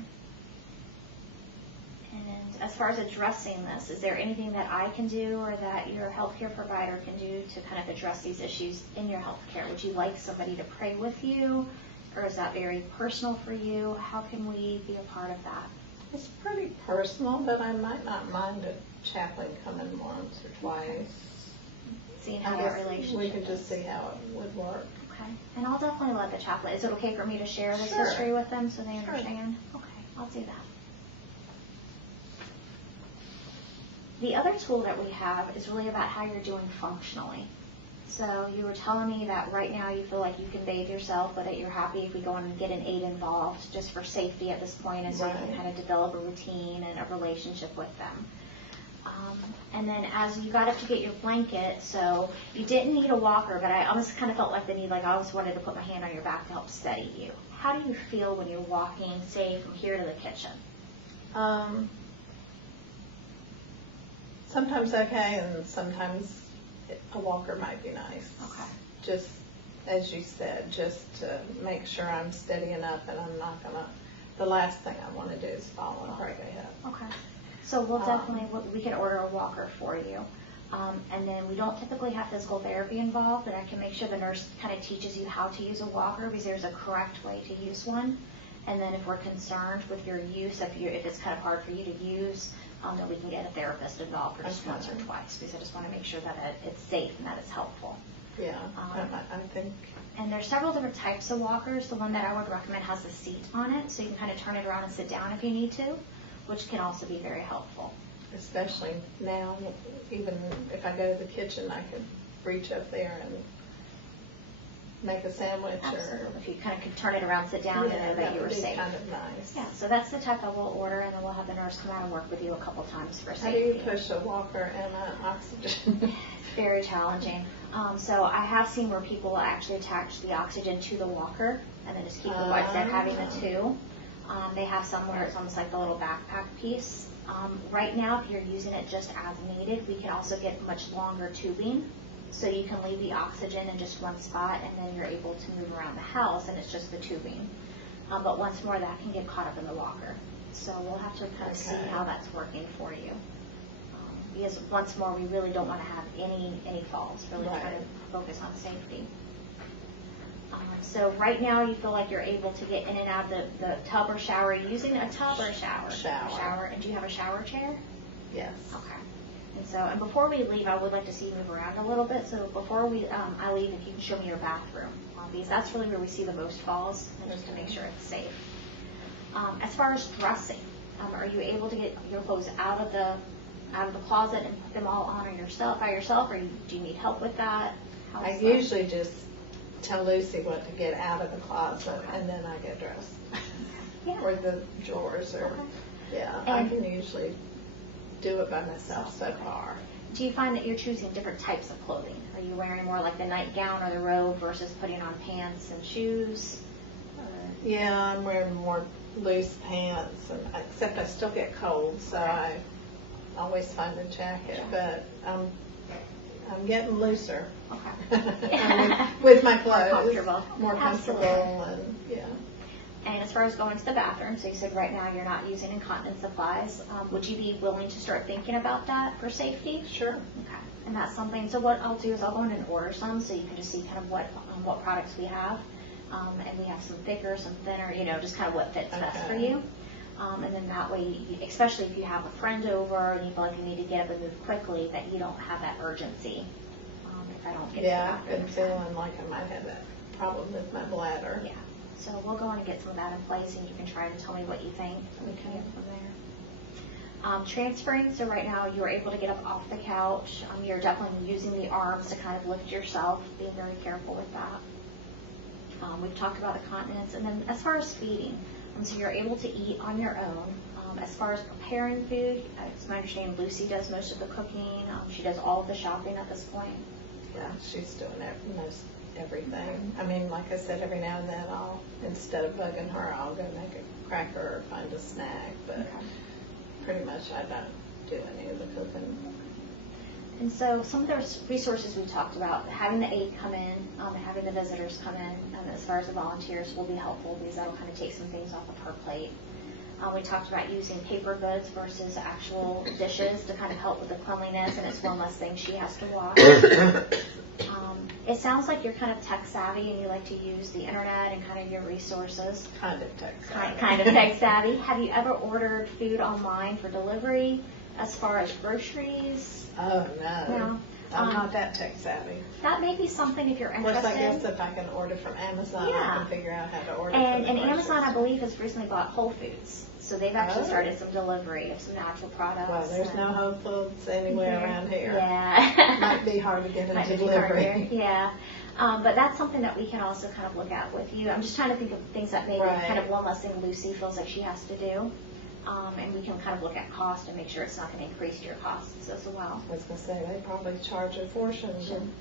And as far as addressing this, is there anything that I can do or that your healthcare provider can do to kind of address these issues in your healthcare? Would you like somebody to pray with you, or is that very personal for you? How can we be a part of that? It's pretty personal, but I might not mind a chaplain coming once or twice. Seeing how I that guess relationship we can is. just see how it would work. Okay. And I'll definitely let the chaplain. Is it okay for me to share this Sure. history with them so they Sure. understand? Okay, I'll do that. The other tool that we have is really about how you're doing functionally. So you were telling me that right now you feel like you can bathe yourself, but that you're happy if we go in and get an aide involved just for safety at this point, and so you can Right. kind of develop a routine and a relationship with them. And then as you got up to get your blanket, so you didn't need a walker, but I almost kind of felt like the need, like I almost wanted to put my hand on your back to help steady you. How do you feel when you're walking, say, from here to the kitchen? Sometimes okay, and sometimes a walker might be nice. Okay. Just, as you said, just to make sure I'm steady enough and I'm not gonna, the last thing I want to do is fall and break a hip. Okay. So we'll definitely, we can order a walker for you. And then we don't typically have physical therapy involved, but I can make sure the nurse kind of teaches you how to use a walker, because there's a correct way to use one. And then if we're concerned with your use, if it's kind of hard for you to use, then we can get a therapist involved for just once or twice, because I just want to make sure that it's safe and that it's helpful. Yeah, I think. And there's several different types of walkers. The one that I would recommend has a seat on it, so you can kind of turn it around and sit down if you need to, which can also be very helpful. Especially now, even if I go to the kitchen, I could reach up there and make a sandwich. Absolutely. If you kind of could turn it around, sit down, and know that you were safe. Kind of nice. Yeah, so that's the type I will order, and then we'll have the nurse come out and work with you a couple times for safety. How do you push a walker and an oxygen? It's very challenging. So I have seen where people will actually attach the oxygen to the walker and then just keep the white instead of having the two. They have some where it's almost like the little backpack piece. Right now, if you're using it just as needed, we can also get much longer tubing. So you can leave the oxygen in just one spot, and then you're able to move around the house, and it's just the tubing. But once more, that can get caught up in the walker. So we'll have to kind of see how that's working for you. Because once more, we really don't want to have any falls. Really try to focus on safety. So right now, you feel like you're able to get in and out of the tub or shower. Are you using a tub or a shower? Shower. And do you have a shower chair? Yes. Okay. And before we leave, I would like to see you move around a little bit. So before I leave, if you can show me your bathroom, because that's really where we see the most falls, and just to make sure it's safe. As far as dressing, are you able to get your clothes out of the closet and put them all on by yourself, or do you need help with that? I usually just tell Lucy what to get out of the closet, and then I get dressed. Yeah. Or the drawers, or I can usually do it by myself so far. Do you find that you're choosing different types of clothing? Are you wearing more like the nightgown or the robe versus putting on pants and shoes? Yeah, I'm wearing more loose pants, except I still get cold, so I always find a jacket, but I'm getting looser. Okay. with my clothes. More comfortable, and And as far as going to the bathroom, so you said right now you're not using incontinence supplies. Would you be willing to start thinking about that for safety? Sure. Okay. And that's something. So what I'll do is I'll go in and order some, so you can just see kind of what products we have, and we have some thicker, some thinner. Just kind of what fits best for you. And then that way, especially if you have a friend over and you feel like you need to get up and move quickly, that you don't have that urgency. If I don't get to the bathroom. I've been feeling like I might have that problem with my bladder. Yeah. So we'll go in and get some of that in place, and you can try to tell me what you think. We can go from there. Transferring, so right now you're able to get up off the couch. You're definitely using the arms to kind of lift yourself, being very careful with that. We've talked about the continence. And then as far as feeding, so you're able to eat on your own. As far as preparing food, it's my understanding Lucy does most of the cooking. She does all of the shopping at this point. Yeah, she's doing most everything. I mean, like I said, every now and then instead of bugging her, I'll go make a cracker or find a snack, but pretty much I don't do any of the cooking. And so some of the resources we talked about, having the aide come in, having the visitors come in, as far as the volunteers will be helpful, because that'll kind of take some things off of her plate. We talked about using paper goods versus actual dishes to kind of help with the cleanliness, and it's one less thing she has to wash. It sounds like you're kind of tech savvy and you like to use the internet and kind of your resources. Kind of tech savvy. Kind of tech savvy. Have you ever ordered food online for delivery as far as groceries? Oh, no. I'm not that tech savvy. That may be something if you're interested. Plus, I guess if I can order from Amazon, I can figure out how to order and from Amazon, I believe, has recently bought Whole Foods. So they've actually started some delivery of some natural products. Well, there's no Whole Foods anywhere around here. Yeah. Might be hard to get into delivery. Yeah. But that's something that we can also kind of look at with you. I'm just trying to think of things that maybe kind of one less thing Lucy feels like she has to do. And we can kind of look at cost and make sure it's not going to increase your costs as well. I was going to say, they probably charge a fortune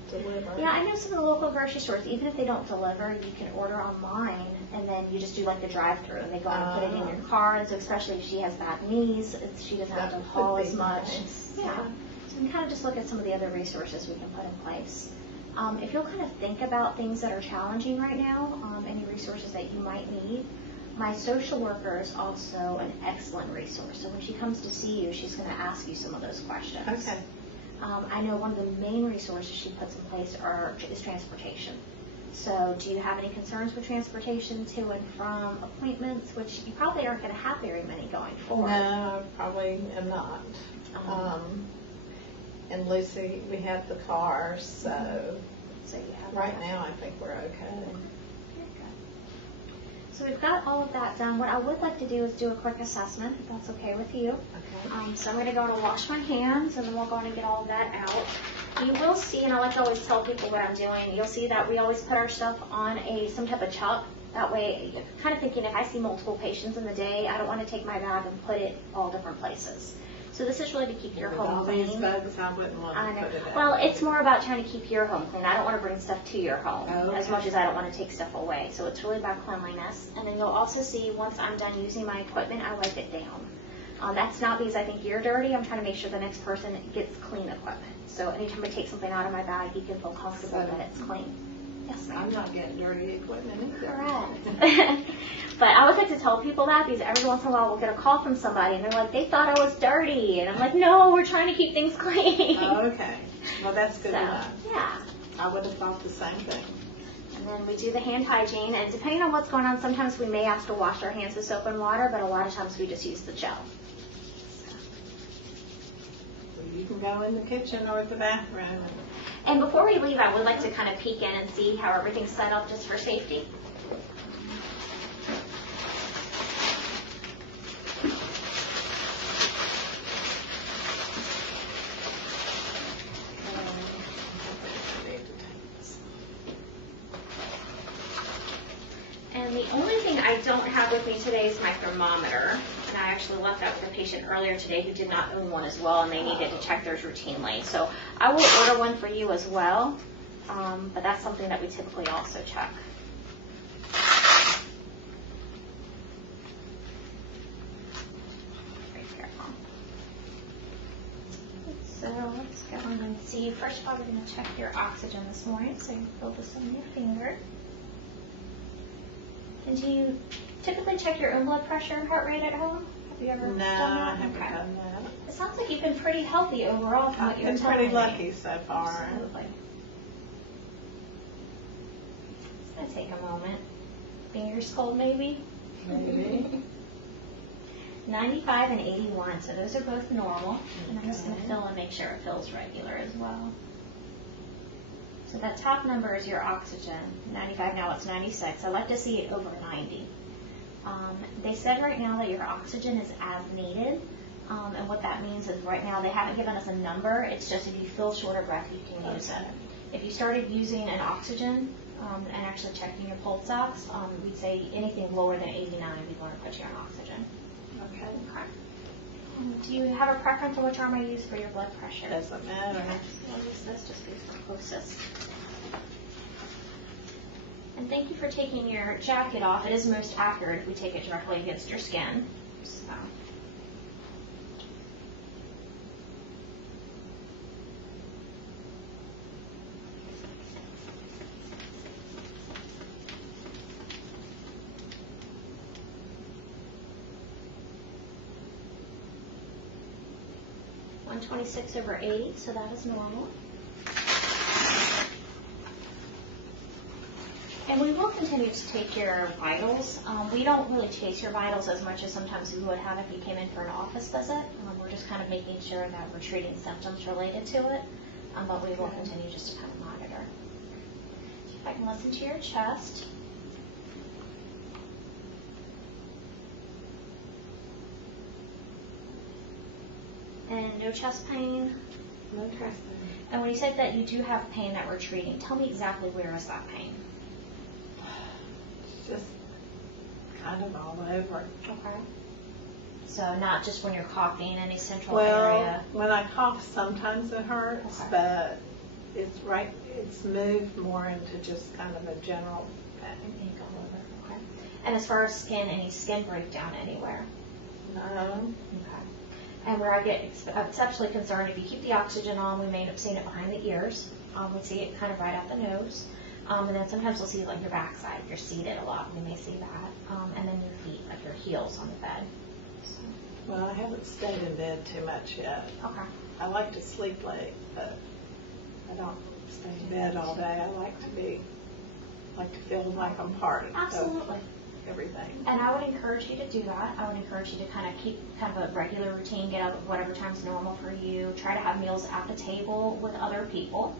to deliver. Yeah, I know some of the local grocery stores, even if they don't deliver, you can order online, and then you just do like the drive-through, and they go and put it in your car. And so especially if she has bad knees, she doesn't have to haul as much. Nice. Yeah. So we can kind of just look at some of the other resources we can put in place. If you'll kind of think about things that are challenging right now, any resources that you might need, My social worker is also an excellent resource. So when she comes to see you, she's going to ask you some of those questions. Okay. I know one of the main resources she puts in place is transportation. So do you have any concerns with transportation to and from appointments, which you probably aren't going to have very many going forward? No, I probably am not. And Lucy, we have the car, so So you have right that. now I think we're okay. Very good. So we've got all of that done. What I would like to do is do a quick assessment, if that's okay with you. Okay. So I'm going to go to wash my hands, and then we'll go on and get all of that out. You will see, and I like to always tell people what I'm doing, you'll see that we always put our stuff on some type of chuck. That way, you're kind of thinking, if I see multiple patients in the day, I don't want to take my bag and put it all different places. So this is really to keep your With home all clean. these bugs, I wouldn't want I to know. put it out. Well, it's more about trying to keep your home clean. I don't want to bring stuff to your home Oh, as okay. much as I don't want to take stuff away. So it's really about cleanliness. And then you'll also see once I'm done using my equipment, I wipe it down. That's not because I think you're dirty. I'm trying to make sure the next person gets clean equipment. So anytime I take something out of my bag, you can feel comfortable So- that it's clean. Yes, ma'am. I'm not getting dirty equipment either. Correct. But I always like to tell people that because every once in a while we'll get a call from somebody and they're like, they thought I was dirty. And I'm like, no, we're trying to keep things clean. Oh, okay. Well, that's good So, to know. yeah. I would have thought the same thing. And then we do the hand hygiene. And depending on what's going on, sometimes we may have to wash our hands with soap and water, but a lot of times we just use the gel. So you can go in the kitchen or the bathroom. And before we leave, I would like to kind of peek in and see how everything's set up just for safety. And the only thing I don't have with me today is my thermometer. And I actually left that with a patient earlier today who did not own one as well, and they needed to check theirs routinely. So I will order one for you as well, but that's something that we typically also check. Very careful. So let's go on and see. First of all, we're going to check your oxygen this morning, so you feel this on your finger. And do you typically check your own blood pressure and heart rate at home? Have you ever No, done that? I haven't Okay. done that. It sounds like you've been pretty healthy overall from what I've you're been telling pretty me. lucky so far. Absolutely. It's going to take a moment. Fingers cold maybe? Maybe. 95 and 81, so those are both normal. And I'm just going to fill and make sure it feels regular as well. So that top number is your oxygen, 95, now it's 96. I like to see it over 90. They said right now that your oxygen is as needed, and what that means is right now they haven't given us a number, it's just if you feel short of breath, you can use it. If you started using an oxygen and actually checking your pulse ox, we'd say anything lower than 89, we'd want to put you on oxygen. Okay. Okay. Do you have a preference for which arm I use for your blood pressure? Doesn't matter. I'll use this just because it's closest. And thank you for taking your jacket off. It is most accurate if we take it directly against your skin. So. (126/80), so that is normal. And we will continue to take your vitals. We don't really chase your vitals as much as sometimes we would have if you came in for an office visit. We're just kind of making sure that we're treating symptoms related to it, but we will continue just to kind of monitor. If I can listen to your chest. And no chest pain. No trust. And when you said that you do have pain that we're treating, tell me exactly where is that pain? It's just kind of all over. Okay. So not just when you're coughing, any central Well, area? when I cough, sometimes it hurts, Okay. but it's moved more into just kind of a general pain. Pink all over. Okay. And as far as skin, any skin breakdown anywhere? No. Okay. And where I get exceptionally concerned, if you keep the oxygen on, we may end up seeing it behind the ears. We see it kind of right out the nose. And then sometimes we'll see like your backside, if you're seated a lot, we may see that. And then your feet, like your heels on the bed. So, Well, I haven't stayed in bed too much yet. okay. I like to sleep late, but I don't stay in bed all day. I like to feel like I'm part of Absolutely. everything. And I would encourage you to do that. I would encourage you to kind of keep kind of a regular routine, get up at whatever time's normal for you. Try to have meals at the table with other people.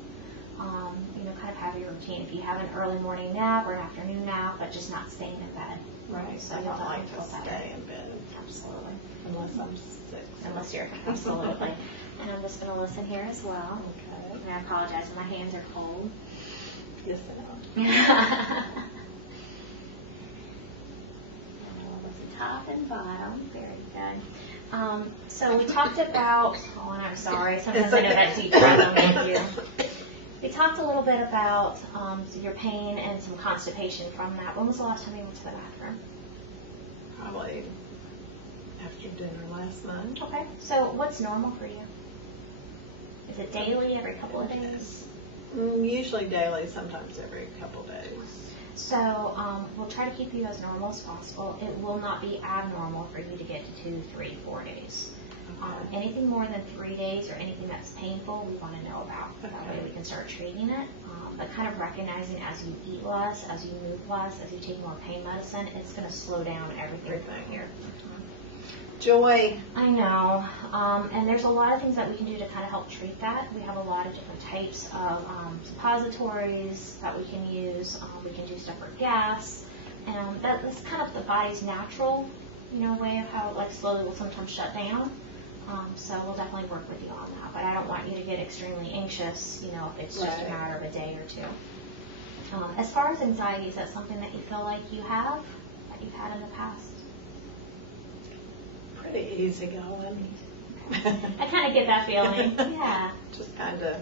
Kind of have your routine. If you have an early morning nap or an afternoon nap, but just not staying in bed. Right. So I you'll don't like definitely to feel better. stay in bed Absolutely. unless I'm sick. Unless you're absolutely. And I'm just going to listen here as well. Okay. And I apologize, my hands are cold. Yes, I know. Top and bottom, very good. So we talked about, and I'm sorry, sometimes I know that deep breath will make you. We talked a little bit about your pain and some constipation from that. When was the last time you went to the bathroom? Probably after dinner last night. Okay. So what's normal for you? Is it daily, every couple of days? Usually daily, sometimes every couple days. So we'll try to keep you as normal as possible. It will not be abnormal for you to get to 2, 3, 4 days. Okay. Anything more than 3 days or anything that's painful, we want to know about. That way we can start treating it. But kind of recognizing as you eat less, as you move less, as you take more pain medicine, it's going to slow down everything from here. Joy. I know. And there's a lot of things that we can do to kind of help treat that. We have a lot of different types of suppositories that we can use. We can do stuff for gas. And that's kind of the body's natural, way of how it like slowly will sometimes shut down. So we'll definitely work with you on that. But I don't want you to get extremely anxious, if it's just a matter of a day or two. As far as anxiety, is that something that you feel like you have, that you've had in the past? Pretty easygoing. I kind of get that feeling. Yeah. Just kind of.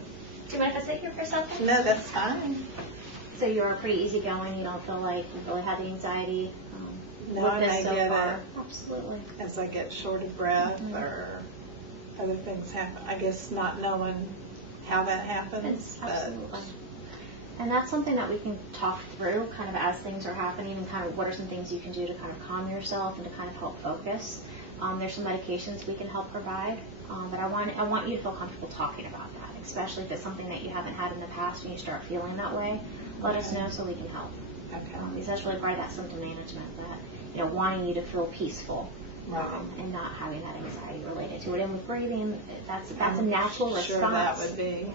Do you mind if I sit here for a second? No, that's fine. So you're pretty easygoing. You don't feel like you really had the anxiety No, with I this may so get far? it Absolutely. as I get short of breath or other things happen. I guess not knowing how that happens. Absolutely. And that's something that we can talk through kind of as things are happening and kind of what are some things you can do to kind of calm yourself and to kind of help focus. There's some medications we can help provide, but I want you to feel comfortable talking about that, especially if it's something that you haven't had in the past and you start feeling that way. Let us know so we can help. Okay. Because that's really part of that symptom management, that wanting you to feel peaceful and not having that anxiety related to it. And with breathing, that's a natural response. Sure, that would be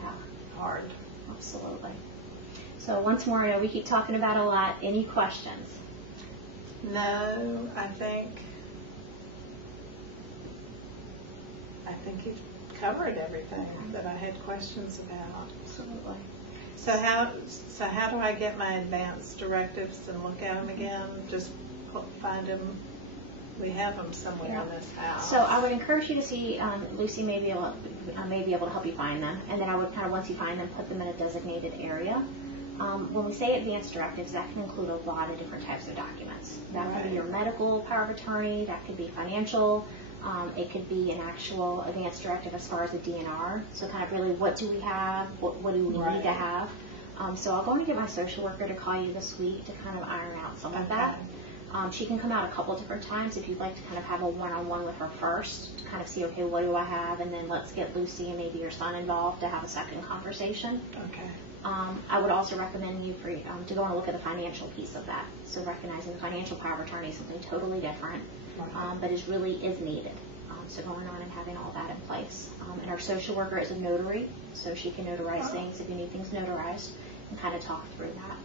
hard. Absolutely. So once more, I know we keep talking about a lot. Any questions? No, I think you've covered everything that I had questions about. Absolutely. So how do I get my advance directives and look at them again? Just find them. We have them somewhere in this house. So I would encourage you to see Lucy may be able to help you find them, and then I would kind of once you find them, put them in a designated area. When we say advance directives, that can include a lot of different types of documents. That could be your medical power of attorney. That could be financial. It could be an actual advance directive as far as a DNR. So kind of really what do we have, what do we need to have. So I'll go and get my social worker to call you this week to kind of iron out some of that. She can come out a couple different times if you'd like to kind of have a one-on-one with her first to kind of see, okay, what do I have, and then let's get Lucy and maybe your son involved to have a second conversation. Okay. I would also recommend you to go and look at the financial piece of that. So recognizing the financial power of attorney is something totally different, but really is needed. So going on and having all that in place. And our social worker is a notary, so she can notarize things if you need things notarized and kind of talk through that.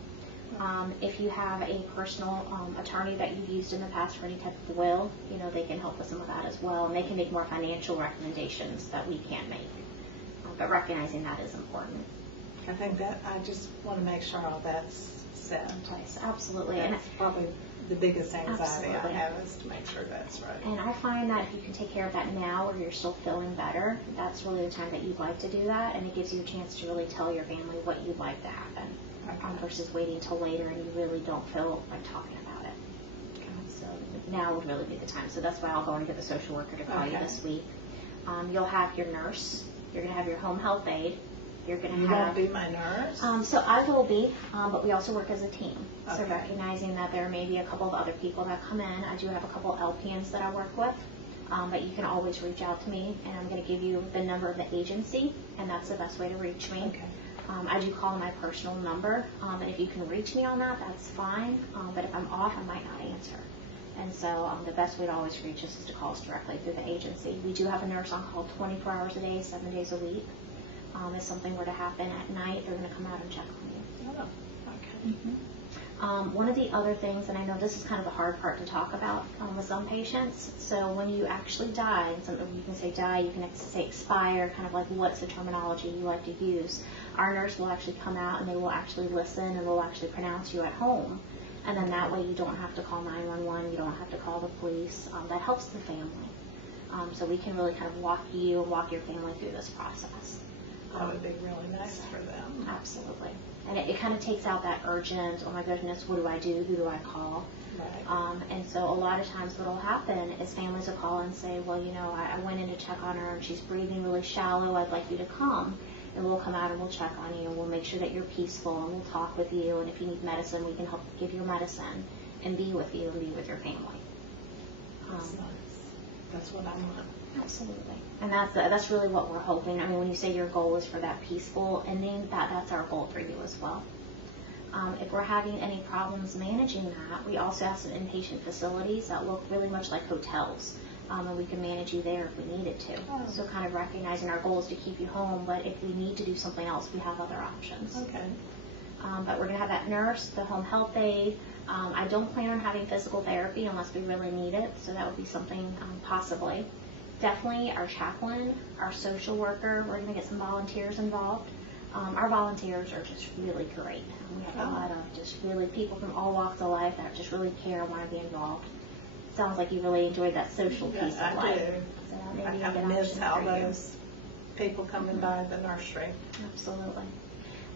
If you have a personal attorney that you've used in the past for any type of will, they can help with some of that as well, and they can make more financial recommendations that we can't make. But recognizing that is important. I think that I just want to make sure all that's set in place. Absolutely. That's probably the biggest anxiety Absolutely. I have is to make sure that's right. And I find that if you can take care of that now or you're still feeling better, that's really the time that you'd like to do that, and it gives you a chance to really tell your family what you'd like to happen versus waiting till later and you really don't feel like talking about it. So now would really be the time. So that's why I'll go and get the social worker to call you this week. You'll have your nurse. You're going to have your home health aide. You're going You to have. won't be my nurse? So I will be, but we also work as a team. So Okay. recognizing that there may be a couple of other people that come in. I do have a couple LPNs that I work with, but you can always reach out to me, and I'm going to give you the number of the agency, and that's the best way to reach me. Okay. I do call my personal number, and if you can reach me on that, that's fine. But if I'm off, I might not answer. And so the best way to always reach us is to call us directly through the agency. We do have a nurse on call 24 hours a day, 7 days a week. If something were to happen at night, they're going to come out and check on you. Oh, okay. One of the other things, and I know this is kind of the hard part to talk about with some patients, so when you actually die, and some, you can say die, you can say expire, kind of like what's the terminology you like to use, our nurse will actually come out and they will actually listen and they'll actually pronounce you at home. And then that way you don't have to call 911, you don't have to call the police. That helps the family. So we can really kind of walk you and walk your family through this process. That would be really nice for them. Absolutely. And it kind of takes out that urgent, oh my goodness, what do I do? Who do I call? Right. And so a lot of times what will happen is families will call and say, well, you know, I went in to check on her and she's breathing really shallow. I'd like you to come. And we'll come out and we'll check on you and we'll make sure that you're peaceful and we'll talk with you. And if you need medicine, we can help give you medicine and be with you and be with your family. That's nice. That's what I want. Absolutely. And that's really what we're hoping. I mean, when you say your goal is for that peaceful ending, that's our goal for you as well. If we're having any problems managing that, we also have some inpatient facilities that look really much like hotels. And we can manage you there if we needed to. Oh. So kind of recognizing our goal is to keep you home, but if we need to do something else, we have other options. Okay. But we're going to have that nurse, the home health aide. I don't plan on having physical therapy unless we really need it, so that would be something possibly. Definitely our chaplain, our social worker, we're going to get some volunteers involved. Our volunteers are just really great. We have a lot of just really people from all walks of life that just really care and want to be involved. Sounds like you really enjoyed that social piece Yes, of I life. do. So that may I be a kind good of miss option how for you. those people coming by the nursery. Absolutely.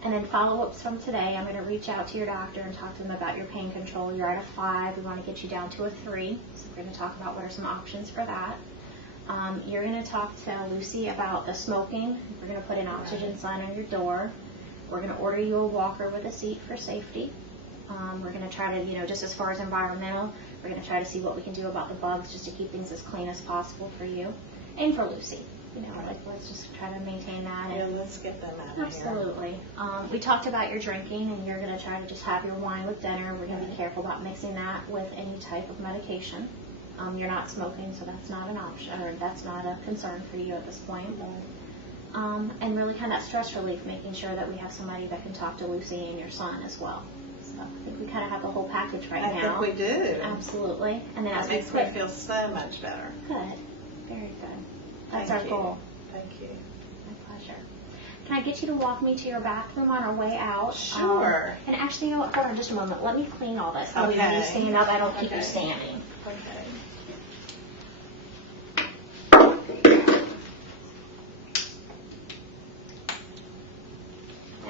And then follow-ups from today, I'm going to reach out to your doctor and talk to them about your pain control. You're at a 5. We want to get you down to a 3. So we're going to talk about what are some options for that. You're going to talk to Lucy about the smoking. We're going to put an oxygen sign on your door. We're going to order you a walker with a seat for safety. We're going to try to, just as far as environmental, we're going to try to see what we can do about the bugs just to keep things as clean as possible for you and for Lucy. Let's just try to maintain that. Yeah, let's get them out of here. Absolutely. We talked about your drinking, and you're going to try to just have your wine with dinner. We're going to be careful about mixing that with any type of medication. You're not smoking, so that's not an option, or that's not a concern for you at this point. And really kind of that stress relief, making sure that we have somebody that can talk to Lucy and your son as well. So I think we kind of have the whole package right now. I think we do. Absolutely. And then That as makes we me feel so much better. Good. Very good. That's Thank our you. goal. Thank you. My pleasure. Can I get you to walk me to your bathroom on our way out? Sure. And actually, you know what? Hold on just a moment. Let me clean all this. That way when Okay. you stand up, I don't keep you Okay. standing. Okay.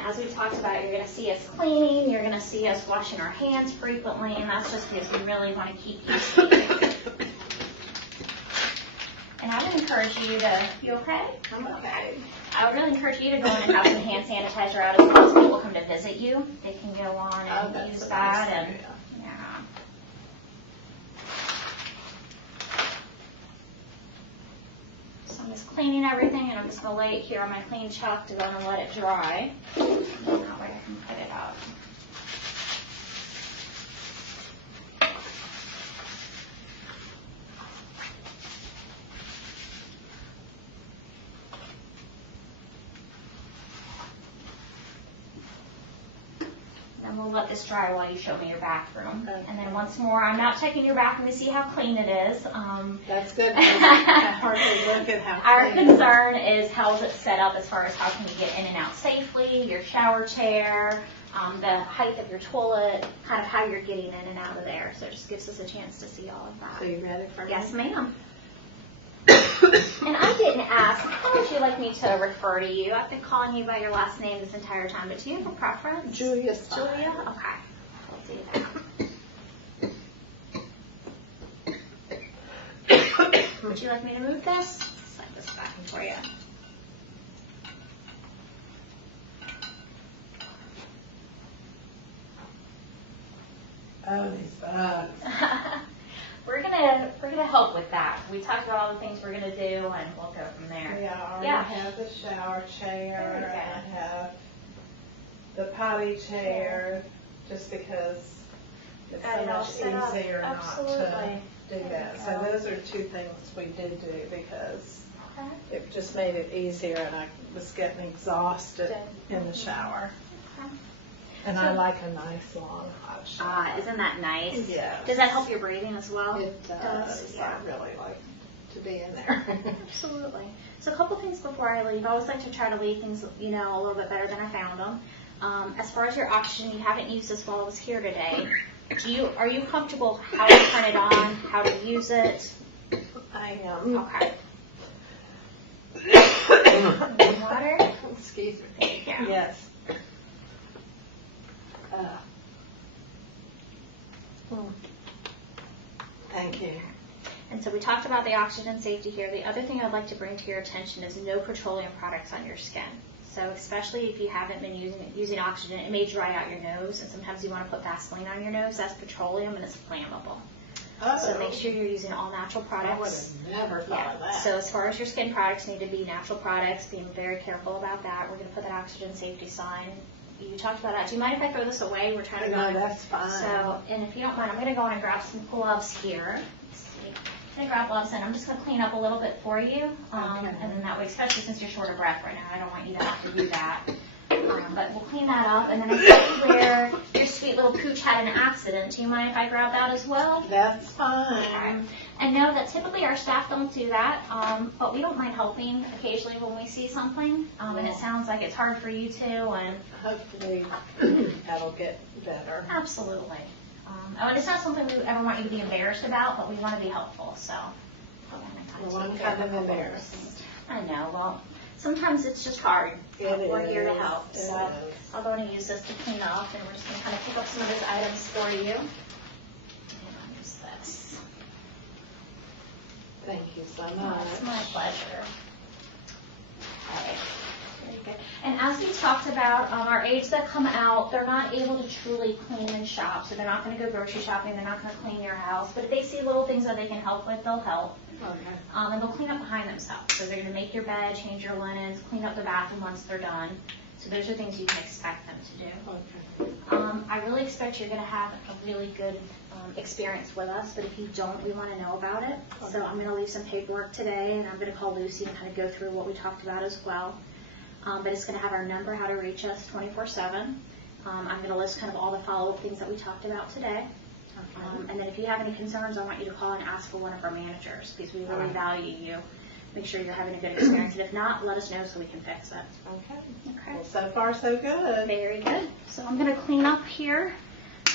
As we talked about, you're going to see us cleaning, you're going to see us washing our hands frequently, and that's just because we really want to keep you safe. And I would encourage you to, you okay? I'm okay. I would really encourage you to go in and have some hand sanitizer out as well as people come to visit you. They can go on and that's use a that. nice And idea. yeah. So I'm just cleaning everything, and I'm just going to lay it here on my clean chalk to go and let it dry. And then that way I can put it up. Then we'll let this dry while you show me your bathroom. Okay. And then once more, I'm not checking your bathroom to see how clean it is. That's good. I hardly look at how Our clean. concern is how is it set up as far as how can you get in and out safely, your shower chair, the height of your toilet, kind of how you're getting in and out of there. So it just gives us a chance to see all of So that. you ready for me? Yes, ma'am. And I didn't ask, how would you like me to refer to you? I've been calling you by your last name this entire time, but do you have a preference? Julia's fine. Julia? Okay. We'll do that. Would you like me to move this? Slide this back in for you. Oh, these bugs. We're gonna help with that. We talked about all the things we're gonna do, and we'll go from there. Yeah, I already Yeah. have the shower chair, Very and good. I have the potty chair, just because it's Got so it all much set up. easier not Absolutely. to do There that. you So go. those are two things we did do, because Okay. it just made it easier, and I was getting exhausted in the shower. Okay. And So- I like a nice long hot shower. Isn't that nice? Yes. Does that help your breathing as well? It does. Yeah. I really like to be in there. Absolutely. So a couple things before I leave. I always like to try to leave things, a little bit better than I found them. As far as your oxygen, you haven't used this while I was here today. Are you comfortable how to turn it on, how to use it? I am. Okay. Water? Excuse me. There you go. Yes. Thank you. And so we talked about the oxygen safety here. The other thing I'd like to bring to your attention is no petroleum products on your skin. So especially if you haven't been using oxygen, it may dry out your nose, and sometimes you want to put Vaseline on your nose. That's petroleum, and it's flammable. So make sure you're using all natural I would products. have never thought of that. So as far as your skin products need to be natural products, being very careful about that. We're going to put that oxygen safety sign. You talked about that. Do you mind if I throw this away? We're trying to go. No, that's fine. So, and if you don't mind, I'm going to go on and grab some gloves here. Let's see. I'm going to grab gloves, and I'm just going to clean up a little bit for you. Okay. And then that way, especially since you're short of breath right now, I don't want you to have to do that. But we'll clean that up. And then I see where your sweet little pooch had an accident. Do you mind if I grab that as well? That's fine. And know that typically our staff don't do that, but we don't mind helping occasionally when we see something. And it sounds like it's hard for you too. And Hopefully that'll get better. absolutely. And it's not something we ever want you to be embarrassed about, but we want to be helpful. So Well, I'm kind of embarrassed. I know. Well, sometimes it's just hard. We're here to help. It So is. I'll go and use this to clean up, and we're just going to kind of pick up some of those items for you. And I'll use this. Thank you so It's much. my pleasure. Okay. Very good. And as we talked about, our aides that come out, they're not able to truly clean and shop, so they're not going to go grocery shopping, they're not going to clean your house, but if they see little things that they can help with, they'll help. Okay. And they'll clean up behind themselves. So they're going to make your bed, change your linens, clean up the bathroom once they're done. So those are things you can expect them to do. Okay. I really expect you're going to have a really good experience with us, but if you don't, we want to know about it. So I'm going to leave some paperwork today, and I'm going to call Lucy and kind of go through what we talked about as well. But it's going to have our number, how to reach us 24/7. I'm going to list kind of all the follow-up things that we talked about today. And then if you have any concerns, I want you to call and ask for one of our managers, because we really value you. Make sure you're having a good experience. And if not, let us know so we can fix it. Okay. Okay. Well, so far so good. Very good. So I'm going to clean up here,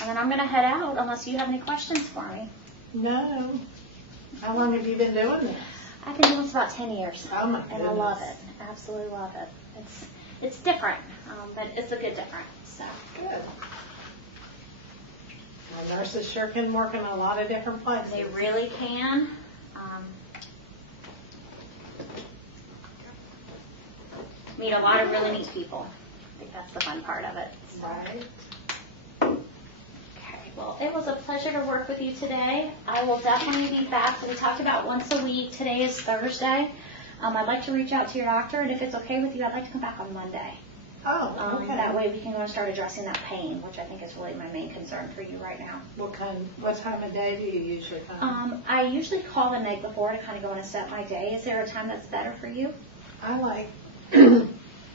and then I'm going to head out unless you have any questions for me. No. How long have you been doing this? I've been doing this about 10 years. Oh my And I love goodness. it. Absolutely love it. It's different, but it's a good different. So. Good. Well, nurses sure can work in a lot of different places. They really can. Meet a lot of really neat people. I think that's the fun part of it. Right. Okay, well, it was a pleasure to work with you today. I will definitely be back. So we talked about once a week. Today is Thursday. I'd like to reach out to your doctor, and if it's okay with you, I'd like to come back on Monday. Oh, okay. That way we can go and start addressing that pain, which I think is really my main concern for you right now. What time of day do you usually come? I usually call the night before to kind of go and set my day. Is there a time that's better for you? I like,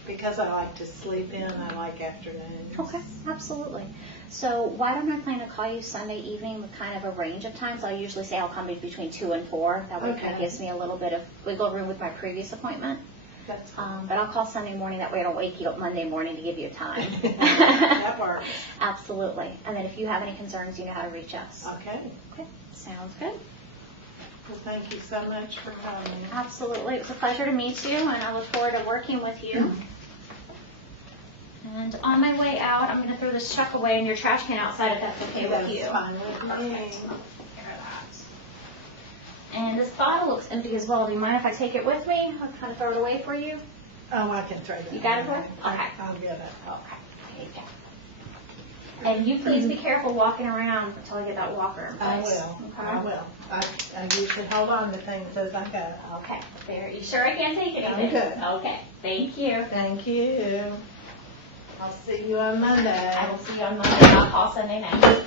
because I like to sleep in, I like afternoons. Okay, absolutely. So why don't I plan to call you Sunday evening with kind of a range of times? I'll usually say I'll come between 2 and 4. That way it kind of Okay. gives me a little bit of wiggle room with my previous appointment. That's fine. But I'll call Sunday morning. That way I don't wake you up Monday morning to give you a time. That works. Absolutely. And then if you have any concerns, you know how to reach us. Okay. Okay, sounds good. Well, thank you so much for coming. Absolutely. It was a pleasure to meet you, and I look forward to working with you. And on my way out, I'm going to throw this truck away in your trash can outside if that's okay with you. That's fine with me. Perfect. Take care of that. And this bottle looks empty as well. Do you mind if I take it with me? I'll kind of throw it away for you. Oh, I can throw that. You got it, away. Laura? Okay. I'll get it. Okay. There you go. And you please be careful walking around until I get that walker in I place. will. Okay? I will. I usually hold on to things as I go. Okay. There. You sure I can't take anything? I'm good. Okay. Thank you. Thank you. I'll see you on Monday. I will see you on Monday. I'll call Sunday night.